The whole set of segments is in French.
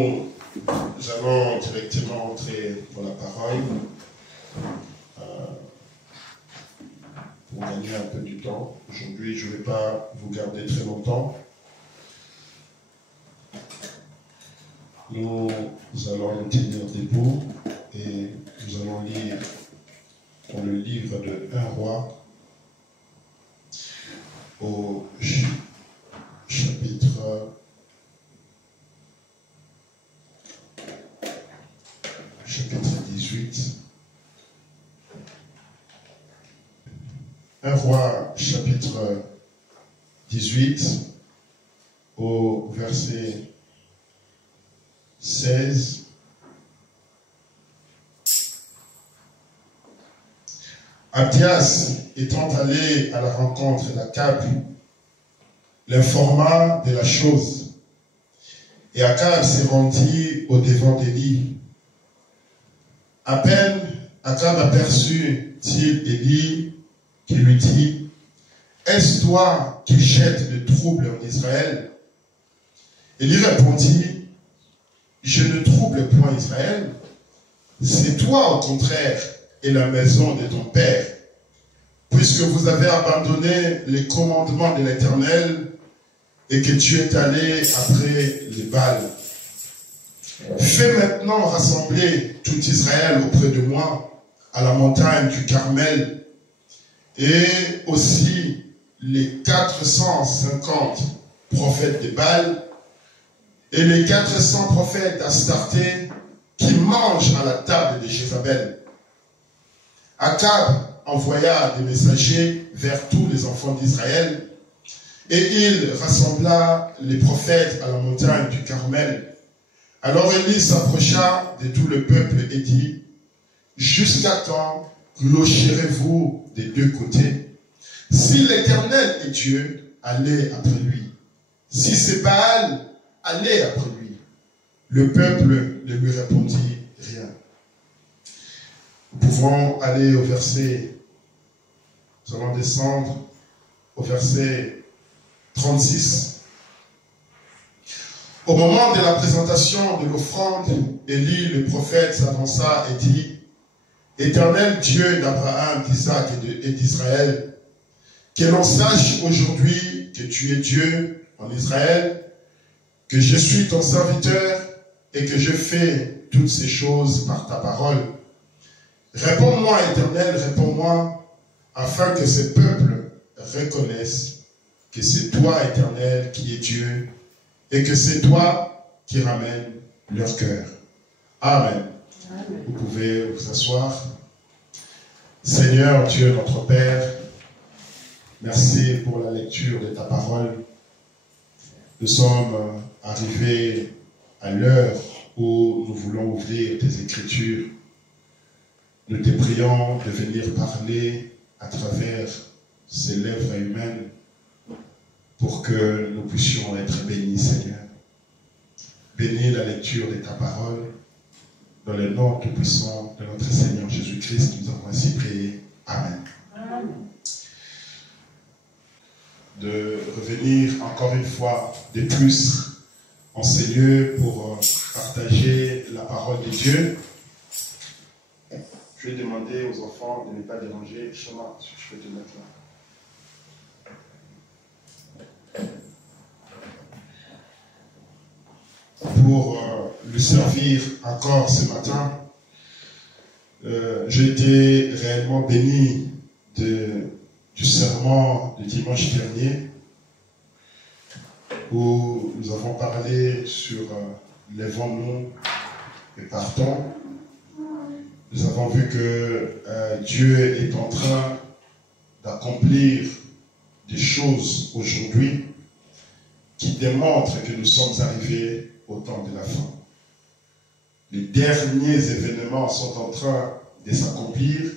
Nous allons directement entrer dans la parole pour gagner un peu du temps. Aujourd'hui, je ne vais pas vous garder très longtemps. Nous allons nous tenir debout et nous allons lire dans le livre de 1 Roi au chapitre 18. 1 Roi chapitre 18 au verset 16. Abdias étant allé à la rencontre d'Akab, l'informa de la chose. Et Akab s'est rendu au-devant d'Élie. À peine Akab aperçut-il Élie qui lui dit, « Est-ce toi qui jettes le trouble en Israël ?» Élie répondit, « Je ne trouble point Israël, c'est toi au contraire et la maison de ton père, puisque vous avez abandonné les commandements de l'Éternel et que tu es allé après les Baals. Fais maintenant rassembler tout Israël auprès de moi à la montagne du Carmel et aussi les 450 prophètes de Baal et les 400 prophètes d'Astarté qui mangent à la table de Jézabel. » Akab envoya des messagers vers tous les enfants d'Israël et il rassembla les prophètes à la montagne du Carmel. Alors Élie s'approcha de tout le peuple et dit, « Jusqu'à quand clocherez-vous des deux côtés? Si l'Éternel est Dieu, allez après lui. Si c'est Baal, allez après lui. » Le peuple ne lui répondit rien. Nous pouvons aller au verset, nous allons descendre au verset 36. Au moment de la présentation de l'offrande, Élie, le prophète, s'avança et dit, « Éternel Dieu d'Abraham, d'Isaac et d'Israël, que l'on sache aujourd'hui que tu es Dieu en Israël, que je suis ton serviteur et que je fais toutes ces choses par ta parole. Réponds-moi, Éternel, réponds-moi, afin que ce peuple reconnaisse que c'est toi, Éternel, qui es Dieu, et que c'est toi qui ramènes leur cœur. » Amen. Amen. Vous pouvez vous asseoir. Seigneur Dieu, notre Père, merci pour la lecture de ta parole. Nous sommes arrivés à l'heure où nous voulons ouvrir tes Écritures. Nous te prions de venir parler à travers ces lèvres humaines pour que nous puissions être bénis, Seigneur. Bénis la lecture de ta parole. Dans le nom tout-puissant de notre Seigneur Jésus-Christ, nous avons ainsi prié. Amen. Amen. De revenir encore une fois de plus en ces lieux pour partager la parole de Dieu. Je vais demander aux enfants de ne pas déranger. Chemin, je vais te mettre là. Pour le servir encore ce matin, j'ai été réellement béni du sermon de dimanche dernier où nous avons parlé sur lèvons-nous et partons. Nous avons vu que Dieu est en train d'accomplir des choses aujourd'hui qui démontrent que nous sommes arrivés au temps de la fin. Les derniers événements sont en train de s'accomplir.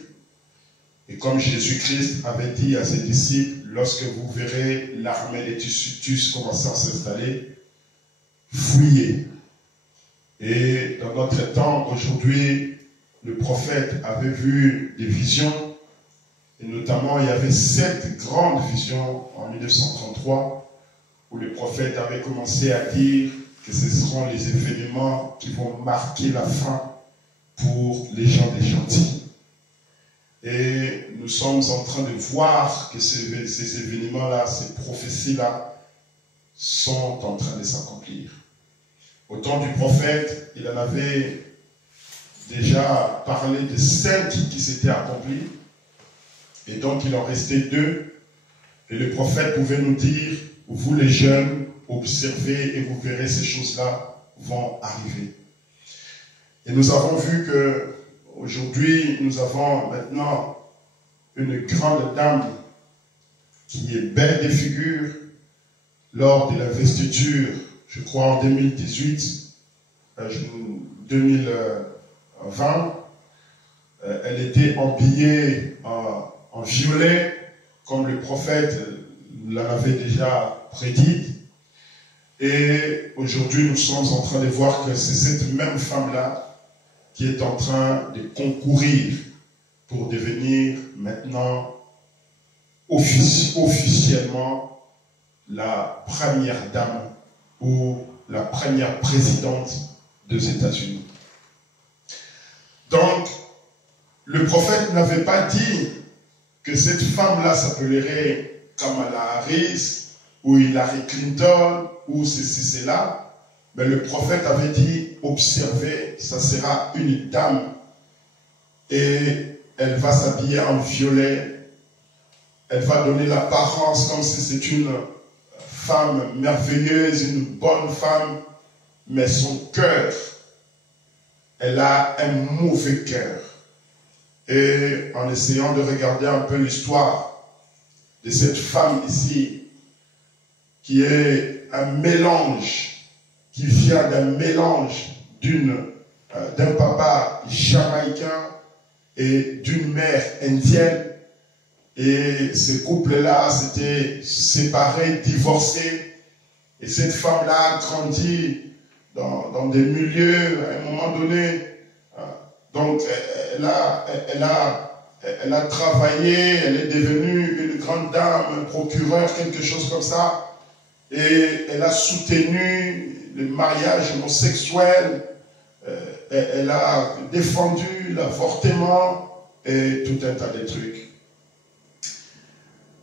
Et comme Jésus-Christ avait dit à ses disciples, lorsque vous verrez l'armée des Tus commencer à s'installer, fuyez. Et dans notre temps, aujourd'hui, le prophète avait vu des visions, et notamment il y avait 7 grandes visions en 1933, où le prophète avait commencé à dire que ce seront les événements qui vont marquer la fin pour les gens des gentils. Et nous sommes en train de voir que ces événements-là, ces prophéties-là, sont en train de s'accomplir. Au temps du prophète, il en avait déjà parlé de 5 qui s'étaient accomplis. Et donc, il en restait 2. Et le prophète pouvait nous dire, vous les jeunes, observez et vous verrez ces choses-là vont arriver. Et nous avons vu que aujourd'hui, nous avons maintenant une grande dame qui est belle de figure lors de l'investiture, je crois en 2020. Elle était habillée en violet, comme le prophète l'avait déjà prédit. Et aujourd'hui, nous sommes en train de voir que c'est cette même femme-là qui est en train de concourir pour devenir maintenant officiellement la première dame ou la première présidente des États-Unis. Donc, le prophète n'avait pas dit que cette femme-là s'appellerait Kamala Harris ou Hillary Clinton ou ceci, cela. Mais le prophète avait dit, observez, ça sera une dame et elle va s'habiller en violet. Elle va donner l'apparence comme si c'est une femme merveilleuse, une bonne femme, mais son cœur, elle a un mauvais cœur. Et en essayant de regarder un peu l'histoire de cette femme ici, qui est un mélange, qui vient d'un mélange d'un papa jamaïcain et d'une mère indienne. Et ce couple-là s'était séparé, divorcé. Et cette femme-là a grandi dans des milieux à un moment donné. Donc elle a travaillé, elle est devenue une grande dame, un procureur, quelque chose comme ça. Et elle a soutenu le mariage homosexuel, elle a défendu l'avortement et tout un tas de trucs.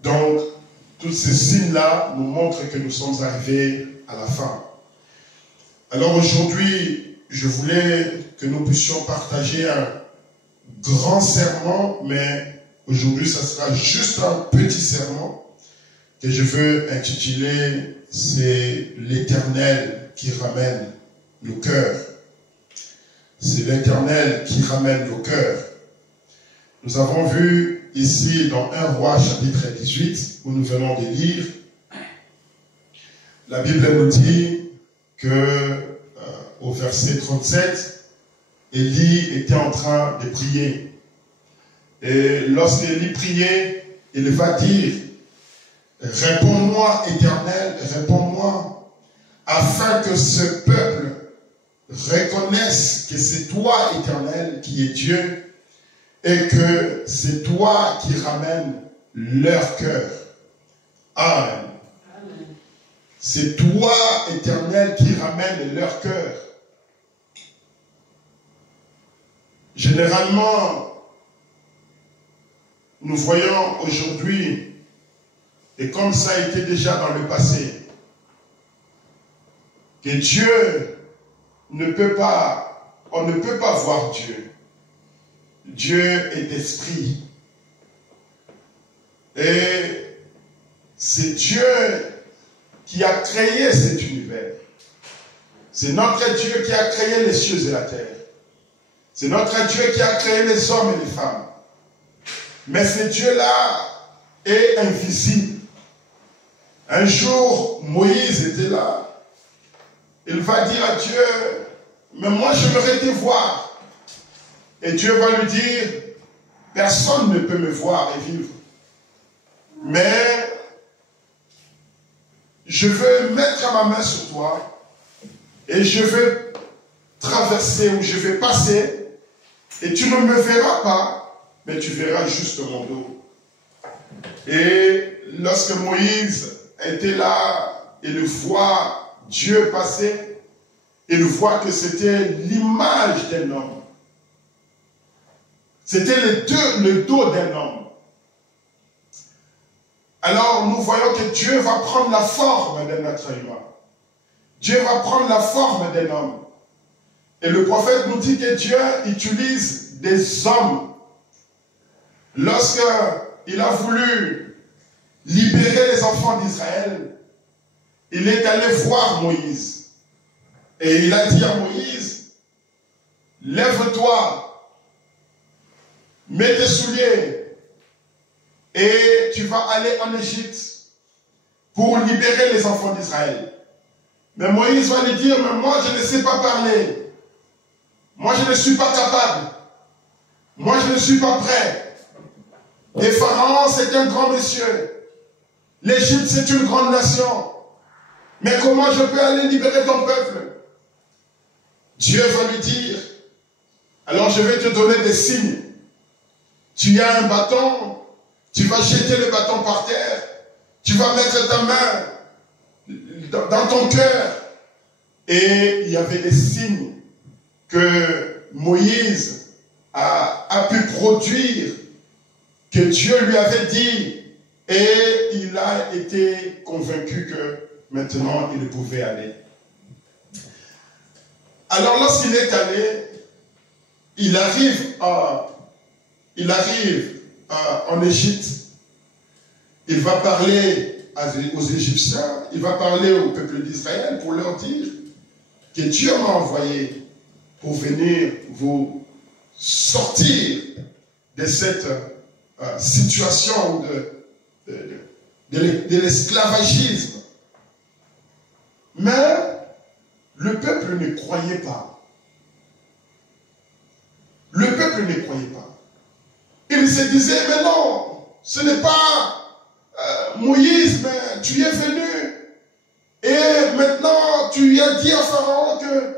Donc, tous ces signes-là nous montrent que nous sommes arrivés à la fin. Alors aujourd'hui, je voulais que nous puissions partager un grand sermon, mais aujourd'hui, ça sera juste un petit sermon que je veux intituler « C'est l'Éternel qui ramène nos cœurs ». C'est l'Éternel qui ramène nos cœurs. Nous avons vu ici dans 1 Roi chapitre 18, où nous venons de lire, la Bible nous dit que au verset 37, Élie était en train de prier. Et lorsque Élie priait, il va dire, réponds-moi, Éternel, réponds-moi, afin que ce peuple reconnaisse que c'est toi, Éternel, qui es Dieu, et que c'est toi qui ramènes leur cœur. Amen. Amen. C'est toi, Éternel, qui ramène leur cœur. Généralement, nous voyons aujourd'hui, et comme ça a été déjà dans le passé, que Dieu ne peut pas, on ne peut pas voir Dieu. Dieu est esprit. Et c'est Dieu qui a créé cet univers. C'est notre Dieu qui a créé les cieux et la terre. C'est notre Dieu qui a créé les hommes et les femmes. Mais ce Dieu-là est invisible. Un jour, Moïse était là. Il va dire à Dieu, mais moi j'aimerais te voir. Et Dieu va lui dire, personne ne peut me voir et vivre. Mais je veux mettre ma main sur toi et je vais traverser ou je vais passer et tu ne me verras pas, mais tu verras juste mon dos. Et lorsque Moïse était là et le voit Dieu passer, il voit que c'était l'image d'un homme. C'était le dos d'un homme. Alors nous voyons que Dieu va prendre la forme d'un être humain. Dieu va prendre la forme d'un homme. Et le prophète nous dit que Dieu utilise des hommes. Lorsqu'il a voulu libérer les enfants d'Israël, il est allé voir Moïse. Et il a dit à Moïse, lève-toi, mets tes souliers, et tu vas aller en Égypte pour libérer les enfants d'Israël. Mais Moïse va lui dire, mais moi je ne sais pas parler. Moi je ne suis pas capable. Moi je ne suis pas prêt. Et Pharaon c'est un grand monsieur. L'Égypte c'est une grande nation. Mais comment je peux aller libérer ton peuple? Dieu va lui dire, alors je vais te donner des signes. Tu as un bâton, tu vas jeter le bâton par terre, tu vas mettre ta main dans ton cœur. Et il y avait des signes que Moïse a pu produire, que Dieu lui avait dit, et il a été convaincu que maintenant il pouvait aller. Alors lorsqu'il est allé, il arrive en Égypte, il va parler aux Égyptiens, il va parler au peuple d'Israël pour leur dire que Dieu m'a envoyé pour venir vous sortir de cette situation de l'esclavagisme. Mais le peuple ne croyait pas. Le peuple ne croyait pas. Il se disait, mais non, ce n'est pas Moïse, mais tu es venu. Et maintenant, tu lui as dit à Pharaon que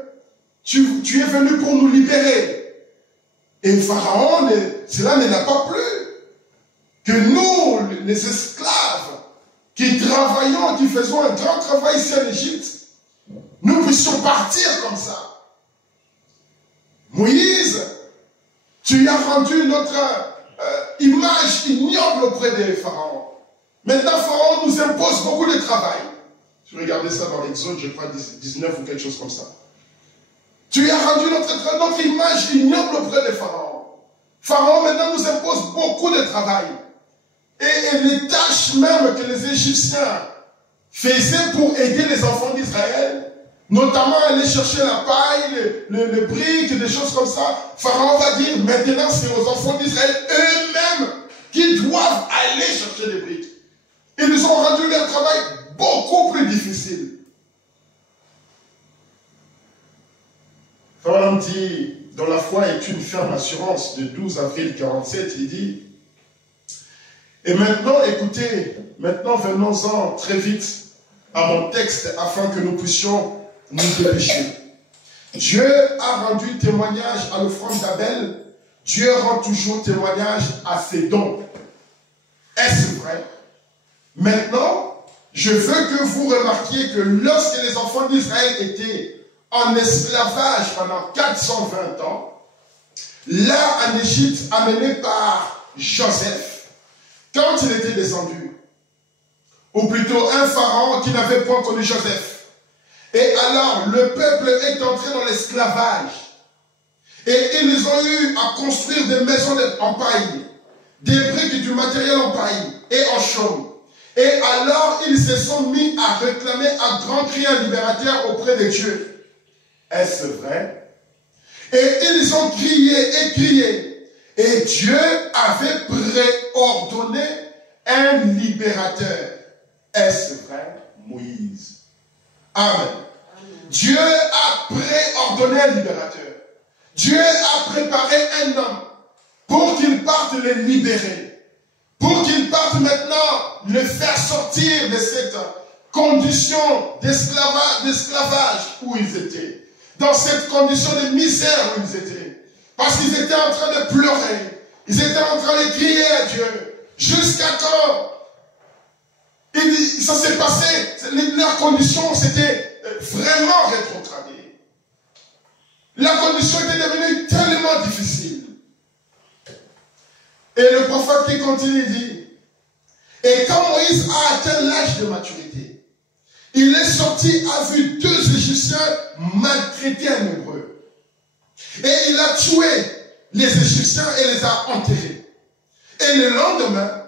tu es venu pour nous libérer. Et Pharaon, cela ne l'a pas plu. Que nous, les esclaves, qui travaillons, qui faisons un grand travail ici en Égypte, nous puissions partir comme ça. Moïse, tu as rendu notre image ignoble auprès de Pharaon. Maintenant, Pharaon nous impose beaucoup de travail. Tu regardais ça dans l'Exode, je crois, 19 ou quelque chose comme ça. Tu as rendu notre image ignoble auprès de Pharaon. Pharaon maintenant nous impose beaucoup de travail. Et les tâches même que les Égyptiens faisaient pour aider les enfants d'Israël, notamment aller chercher la paille, le brique, des choses comme ça, Pharaon va dire, maintenant c'est aux enfants d'Israël eux-mêmes qui doivent aller chercher les briques. Ils nous ont rendu leur travail beaucoup plus difficile. Pharaon dit, dans la foi est une ferme assurance, de 12 avril 1947, il dit, et maintenant, écoutez, maintenant venons-en très vite à mon texte afin que nous puissions nous dépêcher. Dieu a rendu témoignage à l'offrande d'Abel. Dieu rend toujours témoignage à ses dons. Est-ce vrai? Maintenant, je veux que vous remarquiez que lorsque les enfants d'Israël étaient en esclavage pendant 420 ans, là en Égypte, amené par Joseph, quand il était descendu, ou plutôt un pharaon qui n'avait point connu Joseph, et alors le peuple est entré dans l'esclavage, et ils ont eu à construire des maisons en paille, des briques et du matériel en paille et en chaume. Et alors ils se sont mis à réclamer à grand cri un libérateur auprès de Dieu. Est-ce vrai? Et ils ont crié et crié. Et Dieu avait préordonné un libérateur. Est-ce vrai? Moïse. Amen. Amen. Dieu a préordonné un libérateur. Dieu a préparé un homme pour qu'il parte les libérer. Pour qu'il parte maintenant le faire sortir de cette condition d'esclavage où ils étaient. Dans cette condition de misère où ils étaient. Parce qu'ils étaient en train de pleurer. Ils étaient en train de crier à Dieu. Jusqu'à quand ça s'est passé. Leur condition s'était vraiment rétrogradée. La condition était devenue tellement difficile. Et le prophète qui continue dit, et quand Moïse a atteint l'âge de maturité, il est sorti, a vu 2 Égyptiens maltraiter un Hébreu. Et il a tué les Égyptiens et les a enterrés. Et le lendemain,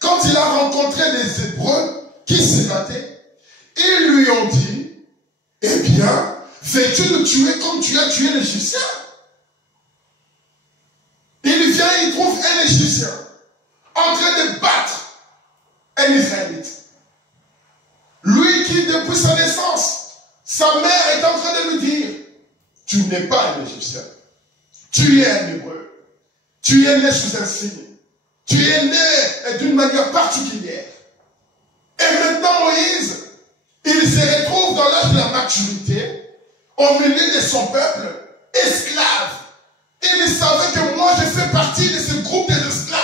quand il a rencontré les Hébreux qui s'évadaient, ils lui ont dit, eh bien, veux-tu nous tuer comme tu as tué l'Égyptien? Il vient, il trouve un Égyptien en train de battre un Israélite. Lui qui, depuis sa naissance, sa mère est en train de lui dire, tu n'es pas un Égyptien. Tu es un Hébreu. Tu es né sous un signe. Tu es né d'une manière particulière. Et maintenant, Moïse, il se retrouve dans l'âge de la maturité, au milieu de son peuple, esclave. Il savait que moi, je fais partie de ce groupe des esclaves.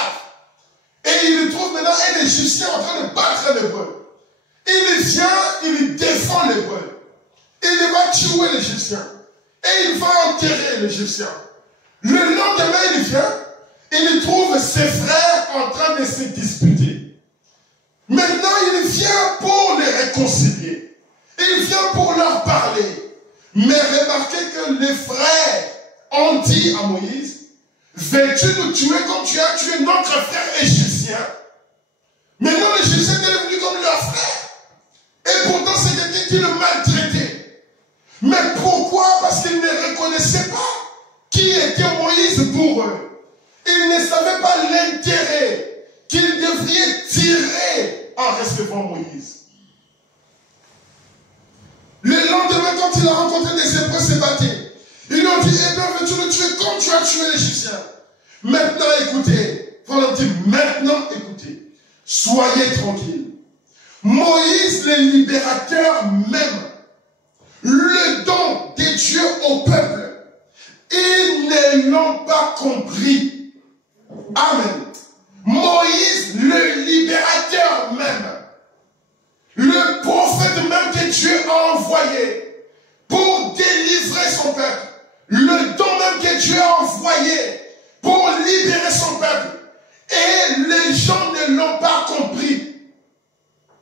Et il trouve maintenant un Égyptien en train de battre un Hébreu. Il vient, il défend l'Hébreu. Il va tuer l'Égyptien. Et il va enterrer l'Égyptien. Le lendemain, il vient, il trouve ses frères en train de se disputer. Maintenant, il vient pour les réconcilier. Il vient pour leur parler. Mais remarquez que les frères ont dit à Moïse, veux-tu nous tuer comme tu as tué notre frère égyptien? Maintenant, l'Égyptien est devenu comme leur frère. Et pourtant, c'est quelqu'un qui le maltraitait. Mais pourquoi? Parce qu'ils ne reconnaissaient pas qui était Moïse pour eux. Ils ne savaient pas l'intérêt qu'ils devraient tirer en recevant Moïse. Le lendemain, quand il a rencontré des Hébreux s'ébattés, ils lui ont dit, eh bien, veux-tu le tuer comme tu as tué l'Égyptien? Maintenant, écoutez. On leur dit, maintenant, écoutez. Soyez tranquilles. Moïse, le libérateur même, le don de Dieu au peuple, ils ne l'ont pas compris. Amen. Moïse, le libérateur même, le prophète même que Dieu a envoyé pour délivrer son peuple, le don même que Dieu a envoyé pour libérer son peuple, et les gens ne l'ont pas compris.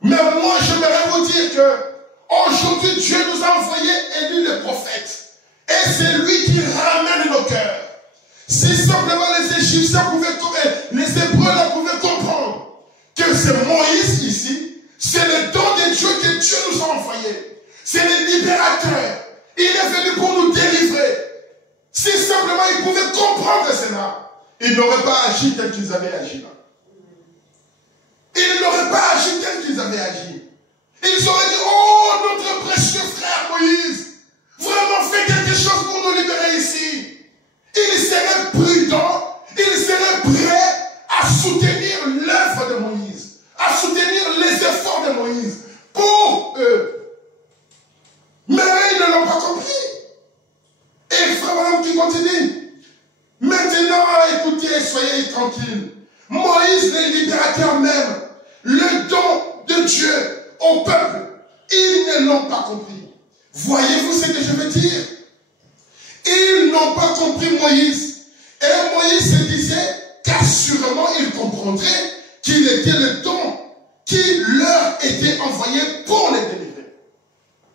Mais moi, j'aimerais vous dire que aujourd'hui, Dieu nous a envoyé élu le prophète. Et c'est lui qui ramène nos cœurs. Si simplement les Égyptiens pouvaient, les Hébreux là pouvaient comprendre que c'est Moïse ici, c'est le don de Dieu que Dieu nous a envoyé. C'est le libérateur. Il est venu pour nous délivrer. Si simplement ils pouvaient comprendre cela, ils n'auraient pas agi tel qu'ils avaient agi là. Ils n'auraient pas agi tel qu'ils avaient agi. Ils auraient dit, oh, notre précieux frère Moïse, vraiment fais quelque chose pour nous libérer ici. Ils seraient prudents, ils seraient prêts à soutenir l'œuvre de Moïse, à soutenir les efforts de Moïse pour eux. Mais ils ne l'ont pas compris. Et frère Madame qui continue. Maintenant, écoutez, soyez tranquilles. Moïse, le libérateur même, le don de Dieu au peuple, ils ne l'ont pas compris. Voyez-vous ce que je veux dire? Ils n'ont pas compris Moïse. Et Moïse se disait qu'assurément ils comprendraient qu'il était le don qui leur était envoyé pour les délivrer.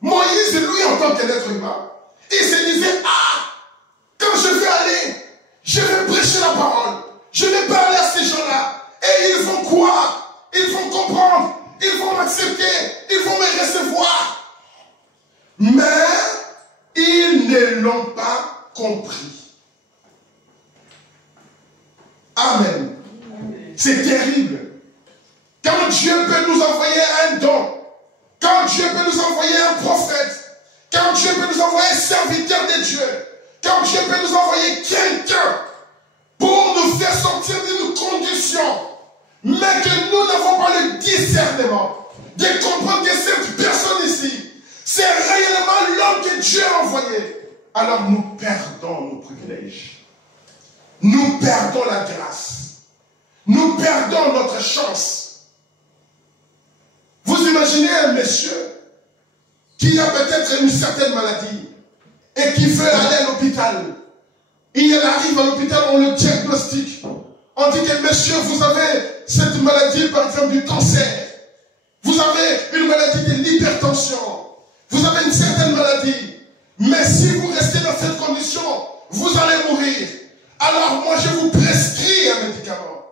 Moïse, lui, en tant qu'être humain, il se disait, ah, quand je vais aller, je vais prêcher la parole, je vais parler à ces gens-là, et ils vont croire, ils vont comprendre, ils vont m'accepter, ils vont me recevoir. Mais ils ne l'ont pas compris. Amen. C'est terrible. Quand Dieu peut nous envoyer un don, quand Dieu peut nous envoyer un prophète, quand Dieu peut nous envoyer un serviteur de Dieu, quand Dieu peut nous envoyer quelqu'un pour nous faire sortir d'une condition, mais que nous n'avons pas le discernement de comprendre que cette personne ici, c'est réellement l'homme que Dieu a envoyé, alors nous perdons nos privilèges. Nous perdons la grâce. Nous perdons notre chance. Vous imaginez un monsieur qui a peut-être une certaine maladie et qui veut aller à l'hôpital. Et elle arrive à l'hôpital, on le diagnostique. On dit que monsieur, vous avez cette maladie, par exemple du cancer. Vous avez une maladie de l'hypertension. Vous avez une certaine maladie. Mais si vous restez dans cette condition, vous allez mourir. Alors moi je vous prescris un médicament.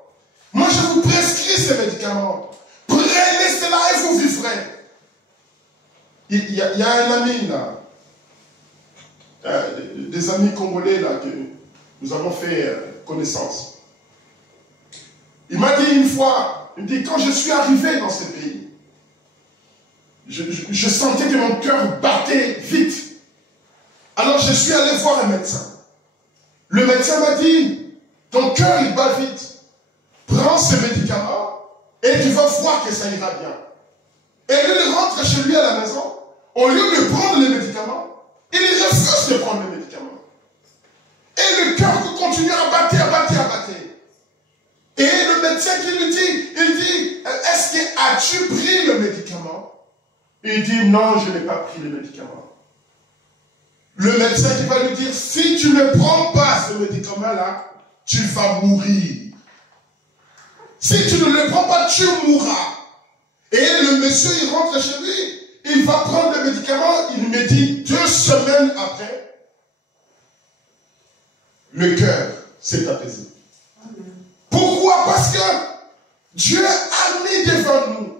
Moi je vous prescris ce médicament. Prenez cela et vous vivrez. Il y a un ami là, des amis congolais là que nous avons fait connaissance. Il m'a dit une fois, il me dit quand je suis arrivé dans ce pays, je sentais que mon cœur battait vite. Alors je suis allé voir un médecin. Le médecin m'a dit, ton cœur il bat vite. Prends ce médicament et tu vas voir que ça ira bien. Et lui, il rentre chez lui à la maison. Au lieu de prendre les médicaments, il refuse de prendre les médicaments. Et le cœur continue à battre, à battre, à battre. Et le médecin qui lui dit, il dit, est-ce que as-tu pris le médicament? Il dit, non, je n'ai pas pris le médicament. Le médecin qui va lui dire, si tu ne prends pas ce médicament-là, tu vas mourir. Si tu ne le prends pas, tu mourras. Et le monsieur, il rentre chez lui, il va prendre le médicament, il me dit 2 semaines après, le cœur s'est apaisé. Pourquoi? Parce que Dieu a mis devant nous,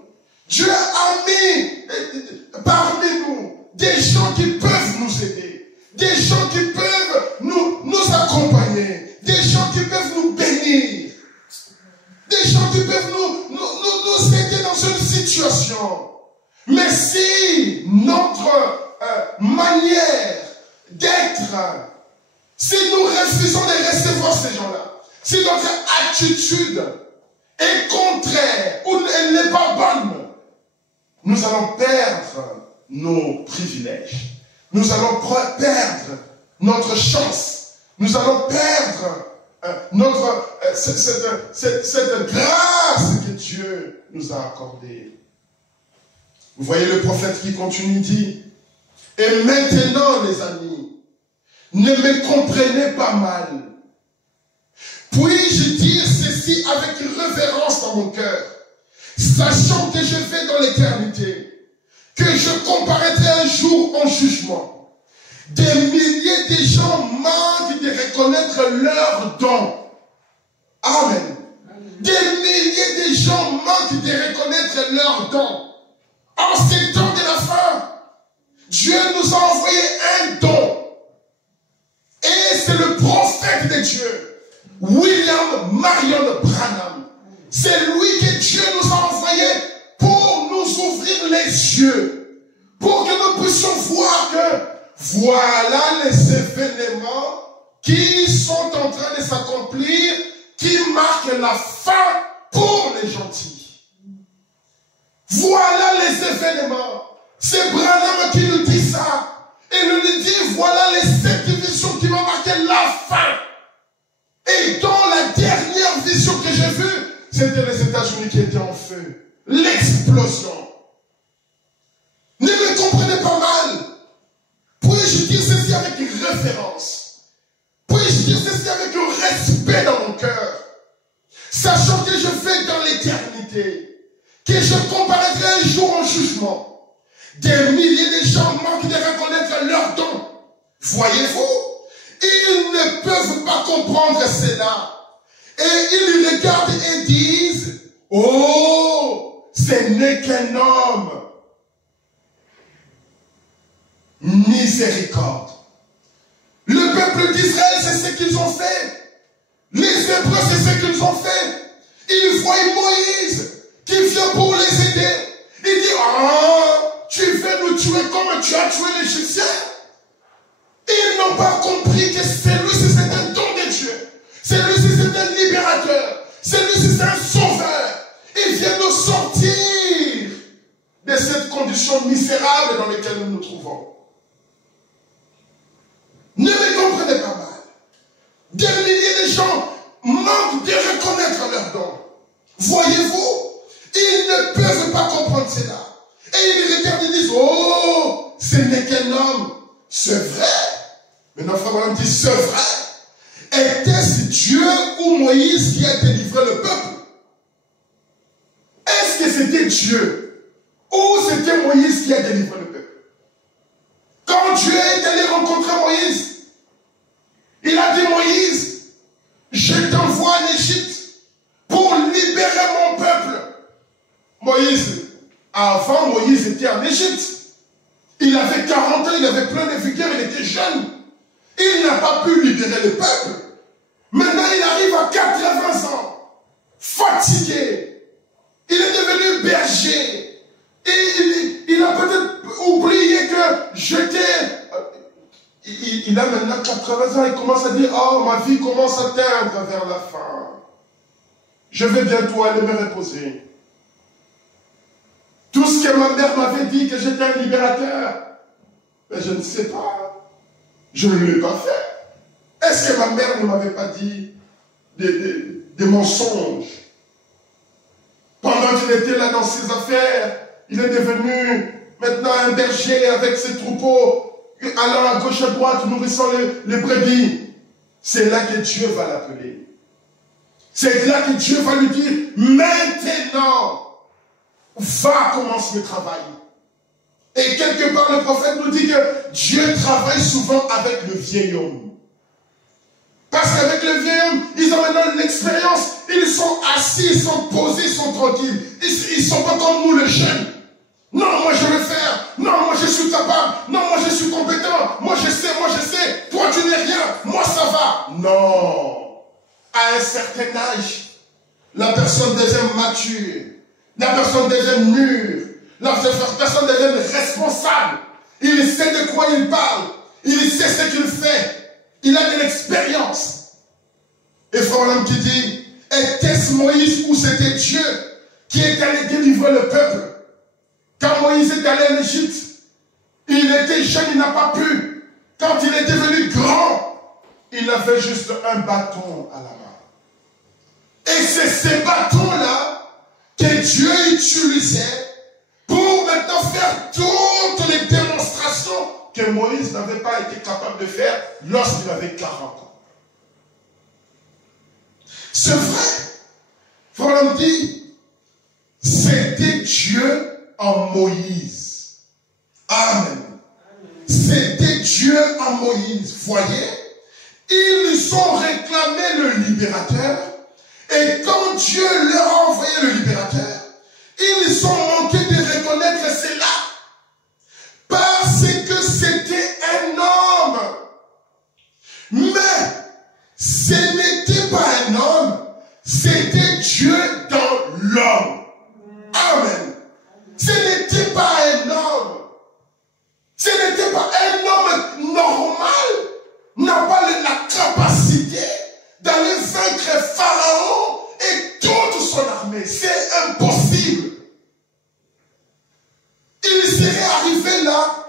Dieu a mis parmi nous des gens qui peuvent nous aider, des gens qui peuvent nous accompagner, des gens qui peuvent nous bénir, des gens qui peuvent nous aider dans une situation. Mais si notre manière d'être, si nous refusons de recevoir ces gens-là, si notre attitude est contraire ou elle n'est pas bonne, nous allons perdre nos privilèges. Nous allons perdre notre chance. Nous allons perdre cette grâce que Dieu nous a accordée. Vous voyez le prophète qui continue, dit, et maintenant les amis, ne me comprenez pas mal. Puis-je dire ceci avec révérence dans mon cœur, sachant que je vais dans l'éternité, que je comparaîtrai un jour en jugement. Des milliers de gens manquent de reconnaître leurs dons. Amen. Des milliers de gens manquent de reconnaître leurs dons. En ces temps de la fin, Dieu nous a envoyé un don. Et c'est le prophète de Dieu, William Marion Branham. C'est lui que Dieu nous a envoyé pour nous ouvrir les yeux. Pour que nous puissions voir que voilà les événements qui sont en train de s'accomplir, qui marquent la fin pour les gentils. Voilà les événements. C'est Branham qui nous dit ça. Et nous dit, voilà les 7 visions qui vont marquer la fin. Et dans la dernière vision que j'ai vue, c'était les États-Unis qui étaient en feu. L'explosion. Ne me comprenez pas mal. Puis-je dire ceci avec référence? Puis-je dire ceci avec respect dans mon cœur? Sachant que je vais dans l'éternité, que je comparaîtrai un jour en jugement. Des milliers de gens manquent de reconnaître leurs dons. Voyez-vous, ils ne peuvent pas comprendre cela. Et ils regardent et disent, oh, ce n'est qu'un homme. Miséricorde. Le peuple d'Israël, c'est ce qu'ils ont fait. Les Hébreux, c'est ce qu'ils ont fait. Ils voient Moïse qui vient pour les aider. Il dit, ah, tu veux nous tuer comme tu as tué l'Égyptien. Ils n'ont pas compris que celui-ci c'est un don de Dieu. Celui-ci c'est un libérateur. Celui-ci c'est un sauveur. Il vient nous sortir de cette condition misérable dans laquelle nous nous trouvons. Ne me comprenez pas mal. Des milliers de gens manquent de reconnaître leurs dons. Voyez-vous, ils ne peuvent pas comprendre cela. Et ils regardent et disent, oh, ce n'est qu'un homme. C'est vrai. Mais notre frère Branham dit, c'est vrai. était-ce Dieu ou Moïse qui a délivré le peuple? Est-ce que c'était Dieu ou c'était Moïse qui a délivré le peuple? Quand Dieu est allé rencontrer Moïse, il a dit, Moïse, je t'envoie en Égypte pour libérer mon peuple. Moïse, avant Moïse était en Égypte. Il avait 40 ans, il avait plein de vigueur, il était jeune. Il n'a pas pu libérer le peuple. Maintenant, il arrive à 80 ans, fatigué. Il est devenu berger. Et il a peut-être oublié que j'étais... Il a maintenant 80 ans, il commence à dire, oh, ma vie commence à tendre vers la fin. Je vais bientôt aller me reposer. Tout ce que ma mère m'avait dit, que j'étais un libérateur, mais je ne sais pas. Je ne l'ai pas fait. Est-ce que ma mère ne m'avait pas dit des mensonges? Pendant qu'il était là dans ses affaires, il est devenu maintenant un berger avec ses troupeaux, allant à gauche à droite, nourrissant les brebis. C'est là que Dieu va l'appeler. C'est là que Dieu va lui dire, maintenant, va commencer le travail. Et quelque part, le prophète nous dit que Dieu travaille souvent avec le vieil homme. Parce qu'avec le vieil homme, ils ont maintenant l'expérience. Ils sont assis, ils sont posés, ils sont tranquilles. Ils ne sont pas comme nous, les jeunes. Non, moi je vais faire. Non, moi je suis capable. Non, moi je suis compétent. Moi je sais, moi je sais. Toi tu n'es rien. Moi ça va. Non. À un certain âge, la personne devient mature. La personne devient mûre. La personne devient responsable. Il sait de quoi il parle. Il sait ce qu'il fait. Il a de l'expérience. Et frère qui dit, était-ce Moïse ou c'était Dieu qui est allé délivrer le peuple? Quand Moïse est allé en Égypte, il était jeune, il n'a pas pu. Quand il est devenu grand, il avait juste un bâton à la main. Et c'est ces bâtons-là que Dieu utilisait pour maintenant faire toutes les démonstrations que Moïse n'avait pas été capable de faire lorsqu'il avait 40 ans. C'est vrai. Frère dit, c'était Dieu en Moïse. Amen. C'était Dieu en Moïse. Voyez, ils ont réclamé le libérateur. Et quand Dieu leur a envoyé le libérateur, ils ont manqué de reconnaître cela. Parce que c'était un homme. Mais ce n'était pas un homme, c'était Dieu dans l'homme. Amen. Ce n'était pas un homme. Ce n'était pas un homme normal. N'a pas la capacité d'aller vaincre Pharaon et toute son armée. C'est impossible. Il serait arrivé là,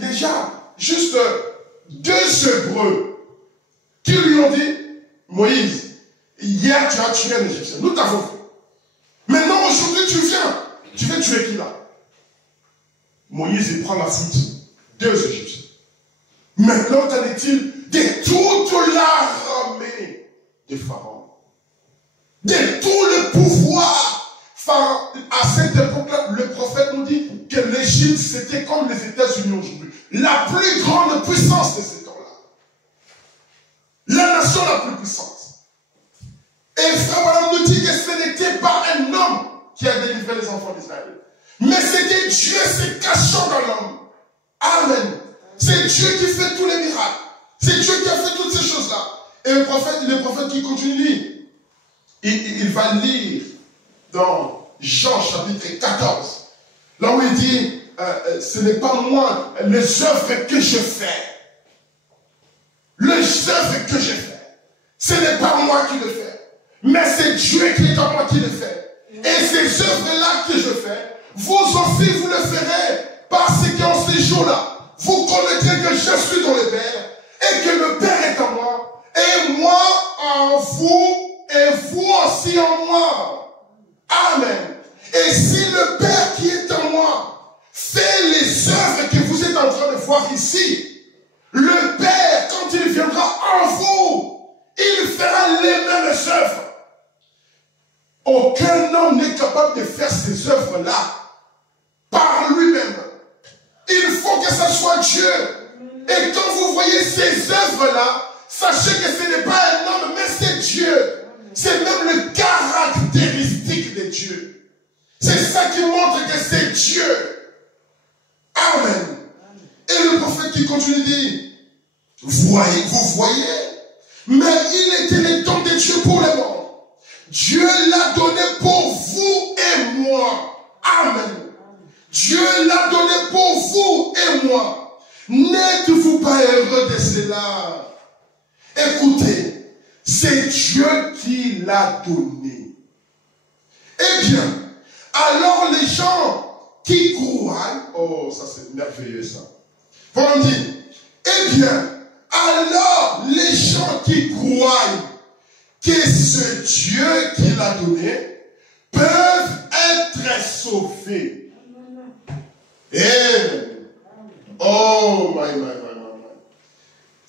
déjà, juste 2 Hébreux qui lui ont dit, Moïse, hier tu as tué un Égyptien, nous t'avons fait. Maintenant, aujourd'hui, tu veux tuer qui là? Moïse, il prend la foudre, 2 Égyptiens. Maintenant, qu'en est-il de toute l'armée de Pharaon? De tout le pouvoir. Pharaon, à cette époque-là, le prophète nous dit que l'Égypte, c'était comme les États-Unis aujourd'hui. La plus grande puissance de ces temps-là. La nation la plus puissante. Et Frère nous dit que ce n'était pas un homme qui a délivré les enfants d'Israël. Mais c'était Dieu se cachant dans l'homme. Amen. C'est Dieu qui fait tous les miracles. C'est Dieu qui a fait toutes ces choses-là. Et le prophète qui continue, il va lire dans Jean chapitre 14, là où il dit, ce n'est pas moi, les œuvres que je fais. Les œuvres que je fais. Ce n'est pas moi qui le fais. Mais c'est Dieu qui est en moi qui le fait. Et ces œuvres-là que je fais, vous aussi vous le ferez. Parce qu'en ces jours-là, vous connaîtrez que je suis dans le Père. Et que le Père est en moi. Et moi en vous. Et vous aussi en moi. Amen. Et si le Père qui est en moi fait les œuvres que vous êtes en train de voir ici, le Père, quand il viendra en vous, ces œuvres-là par lui-même. Il faut que ce soit Dieu. Et quand vous voyez ces œuvres-là, sachez que ce n'est pas un homme, mais c'est Dieu. C'est même le caractéristique de Dieu. C'est ça qui montre que c'est Dieu. Amen. Et le prophète qui continue dit, vous voyez, mais il était le don de Dieu pour le monde. Dieu l'a donné pour vous et moi. Amen. Dieu l'a donné pour vous et moi. N'êtes-vous pas heureux de cela? Écoutez, c'est Dieu qui l'a donné. Eh bien, alors les gens qui croient, oh ça c'est merveilleux ça. On dit, eh bien, alors les gens qui croient que ce Dieu qui l'a donné peuvent être sauvés. Amen. Oh my.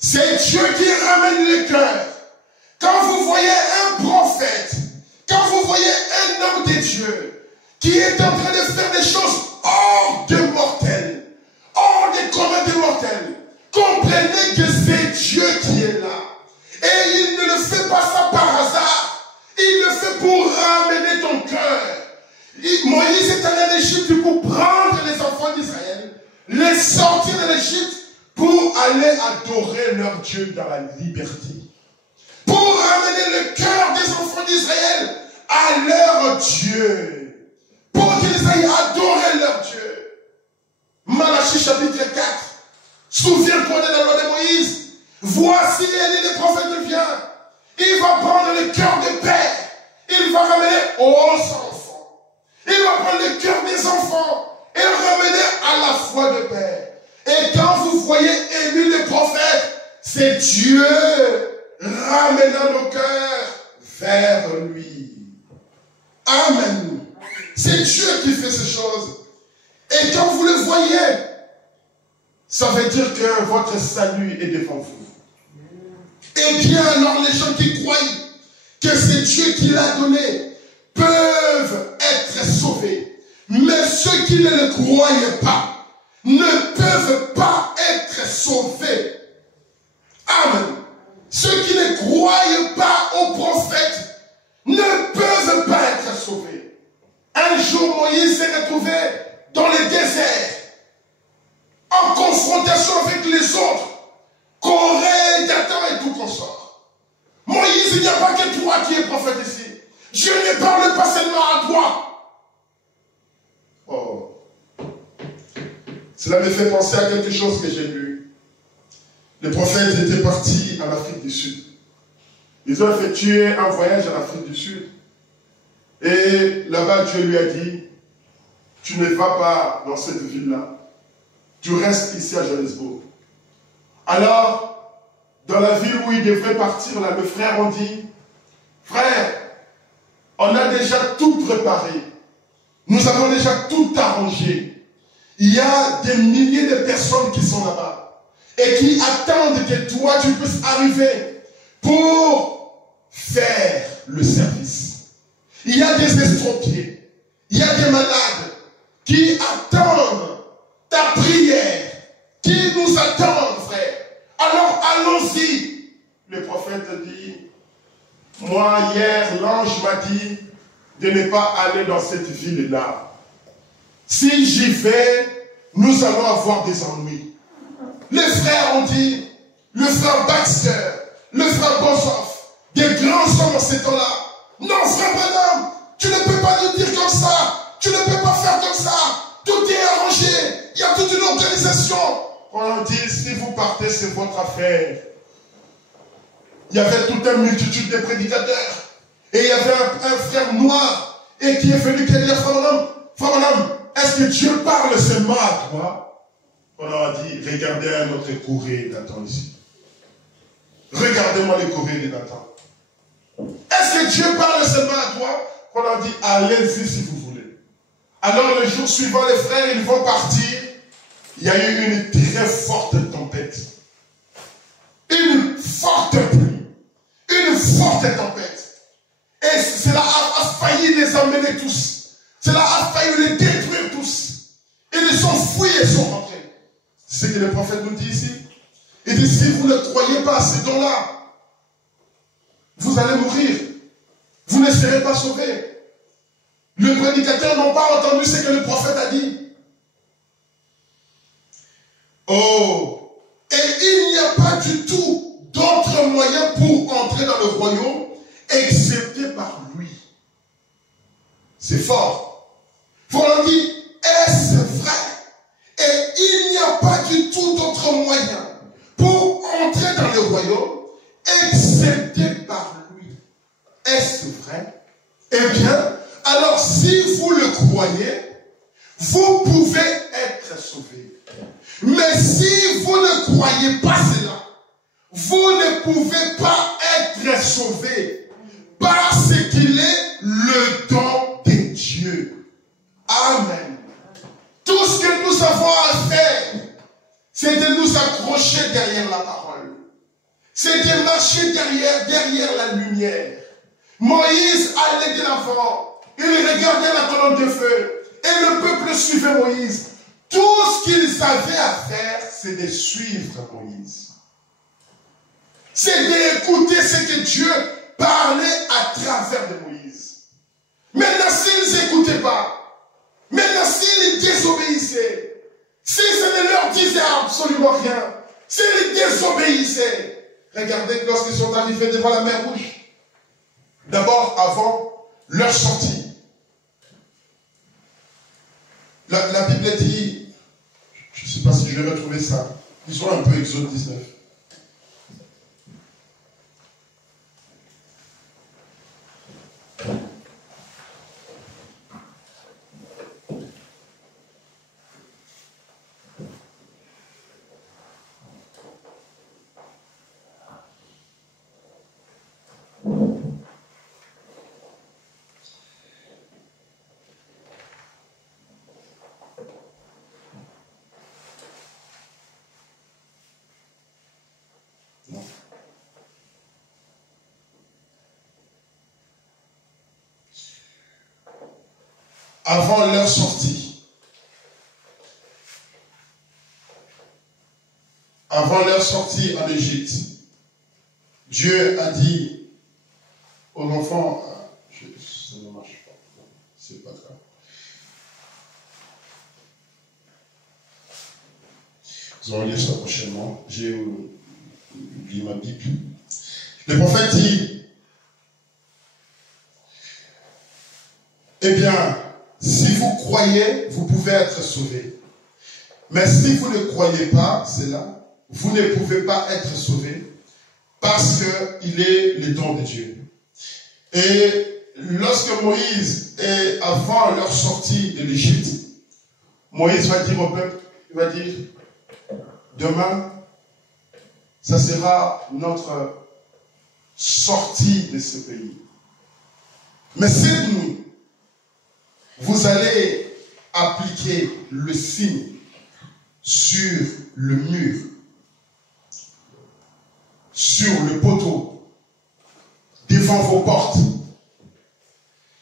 C'est Dieu qui ramène les cœurs. Quand vous voyez un prophète, quand vous voyez un homme de Dieu qui est en train de faire des choses hors de mortels, hors des communs de mortels, comprenez que c'est Dieu qui est là. Et il ne le fait pas ça par hasard. Il le fait pour ramener ton cœur. Moïse est allé en Égypte pour prendre les enfants d'Israël, les sortir de l'Égypte pour aller adorer leur Dieu dans la liberté. Pour ramener le cœur des enfants d'Israël à leur Dieu. Pour qu'ils aillent adorer leur Dieu. Malachie chapitre 4. Souviens-toi de la loi de Moïse. Voici l'Élie des prophètes vient. Il va prendre le cœur des pères. Il va ramener aux enfants. Il va prendre le cœur des enfants et ramener à la foi de père. Et quand vous voyez Élie le prophète, c'est Dieu ramenant nos cœurs vers lui. Amen. C'est Dieu qui fait ces choses. Et quand vous le voyez, ça veut dire que votre salut est devant vous. Et bien alors les gens qui croient que c'est Dieu qui l'a donné peuvent être sauvés. Mais ceux qui ne le croient pas ne peuvent pas être sauvés. Amen. Ceux qui ne croient pas aux prophètes ne peuvent pas être sauvés. Un jour, Moïse s'est retrouvé dans le désert, en confrontation avec les autres, Corée, Dathan et tout consort. Moïse, il n'y a pas que toi qui es prophète ici. Dieu ne parle pas seulement à toi. Oh. Cela me fait penser à quelque chose que j'ai lu. Les prophètes étaient partis en Afrique du Sud. Ils ont effectué un voyage en Afrique du Sud. Et là-bas, Dieu lui a dit, tu ne vas pas dans cette ville-là. Tu restes ici à Johannesburg. Alors, dans la ville où il devrait partir, là, le frère ont dit, frère, on a déjà tout préparé. Nous avons déjà tout arrangé. Il y a des milliers de personnes qui sont là-bas et qui attendent que toi, tu puisses arriver pour faire le service. Il y a des estropiés, il y a des malades qui attendent ta prière, qui nous attendent, frère. Alors allons-y. Le prophète dit, moi hier, l'ange m'a dit de ne pas aller dans cette ville-là. Si j'y vais, nous allons avoir des ennuis. Les frères ont dit, le frère Baxter, le frère Bossoff, des grands hommes en ces temps-là. Non, frère Branham, tu ne peux pas nous dire comme ça. Tu ne peux pas faire comme ça. Tout est arrangé. Il y a toute une organisation. On leur dit, si vous partez, c'est votre affaire. Il y avait toute une multitude de prédicateurs. Et il y avait un frère noir et qui est venu qui a dit, frère Branham, est-ce que Dieu parle seulement à toi? On leur a dit, regardez un autre courrier Nathan ici. Regardez-moi les courriers de Nathan. Est-ce que Dieu parle seulement à toi? On leur dit, allez-y si vous voulez. Alors le jour suivant, les frères, ils vont partir. Il y a eu une très forte tempête. Une forte pluie. Une forte tempête. Et cela a failli les emmener tous. Cela a failli les détruire tous. Ils les ont fouillés et sont rentrés. C'est ce que le prophète nous dit ici. Il dit, si vous ne croyez pas à ces dons-là, vous allez mourir. Vous ne serez pas sauvés. Le prédicateur n'a pas entendu ce que le prophète a dit. Oh, et il n'y a pas du tout d'autre moyen pour entrer dans le royaume excepté par lui. C'est fort. Pour leur dire, est-ce vrai? Et il n'y a pas du tout d'autre moyen pour entrer dans le royaume excepté par lui. Est-ce vrai? Eh bien, alors si vous le croyez, vous pouvez être sauvés. Mais si vous ne croyez pas cela, vous ne pouvez pas être sauvés parce qu'il est le don de Dieu. Amen. Tout ce que nous avons à faire, c'est de nous accrocher derrière la parole. C'est de marcher derrière la lumière. Moïse allait de l'avant. Il regardait la colonne de feu. Et le peuple suivait Moïse. Tout ce qu'ils avaient à faire, c'est de suivre Moïse. C'est d'écouter ce que Dieu parlait à travers de Moïse. Maintenant, s'ils n'écoutaient pas, maintenant, s'ils désobéissaient, si ça ne leur disait absolument rien, s'ils désobéissaient, regardez lorsqu'ils sont arrivés devant la mer Rouge, d'abord avant leur sortie, la Bible dit, je ne sais pas si je vais retrouver ça, ils sont un peu Exode 19. Avant leur sortie, en Égypte, Dieu a dit aux enfants, ça ne marche pas, c'est pas grave. Nous allons lire ça prochainement. J'ai oublié ma Bible. Le prophète dit, eh bien, si vous croyez, vous pouvez être sauvés. Mais si vous ne croyez pas cela, vous ne pouvez pas être sauvés parce qu'il est le don de Dieu. Et lorsque Moïse est avant leur sortie de l'Égypte, Moïse va dire au peuple, il va dire, demain, ça sera notre sortie de ce pays. Mais cette nuit, vous allez appliquer le signe sur le mur, sur le poteau, devant vos portes.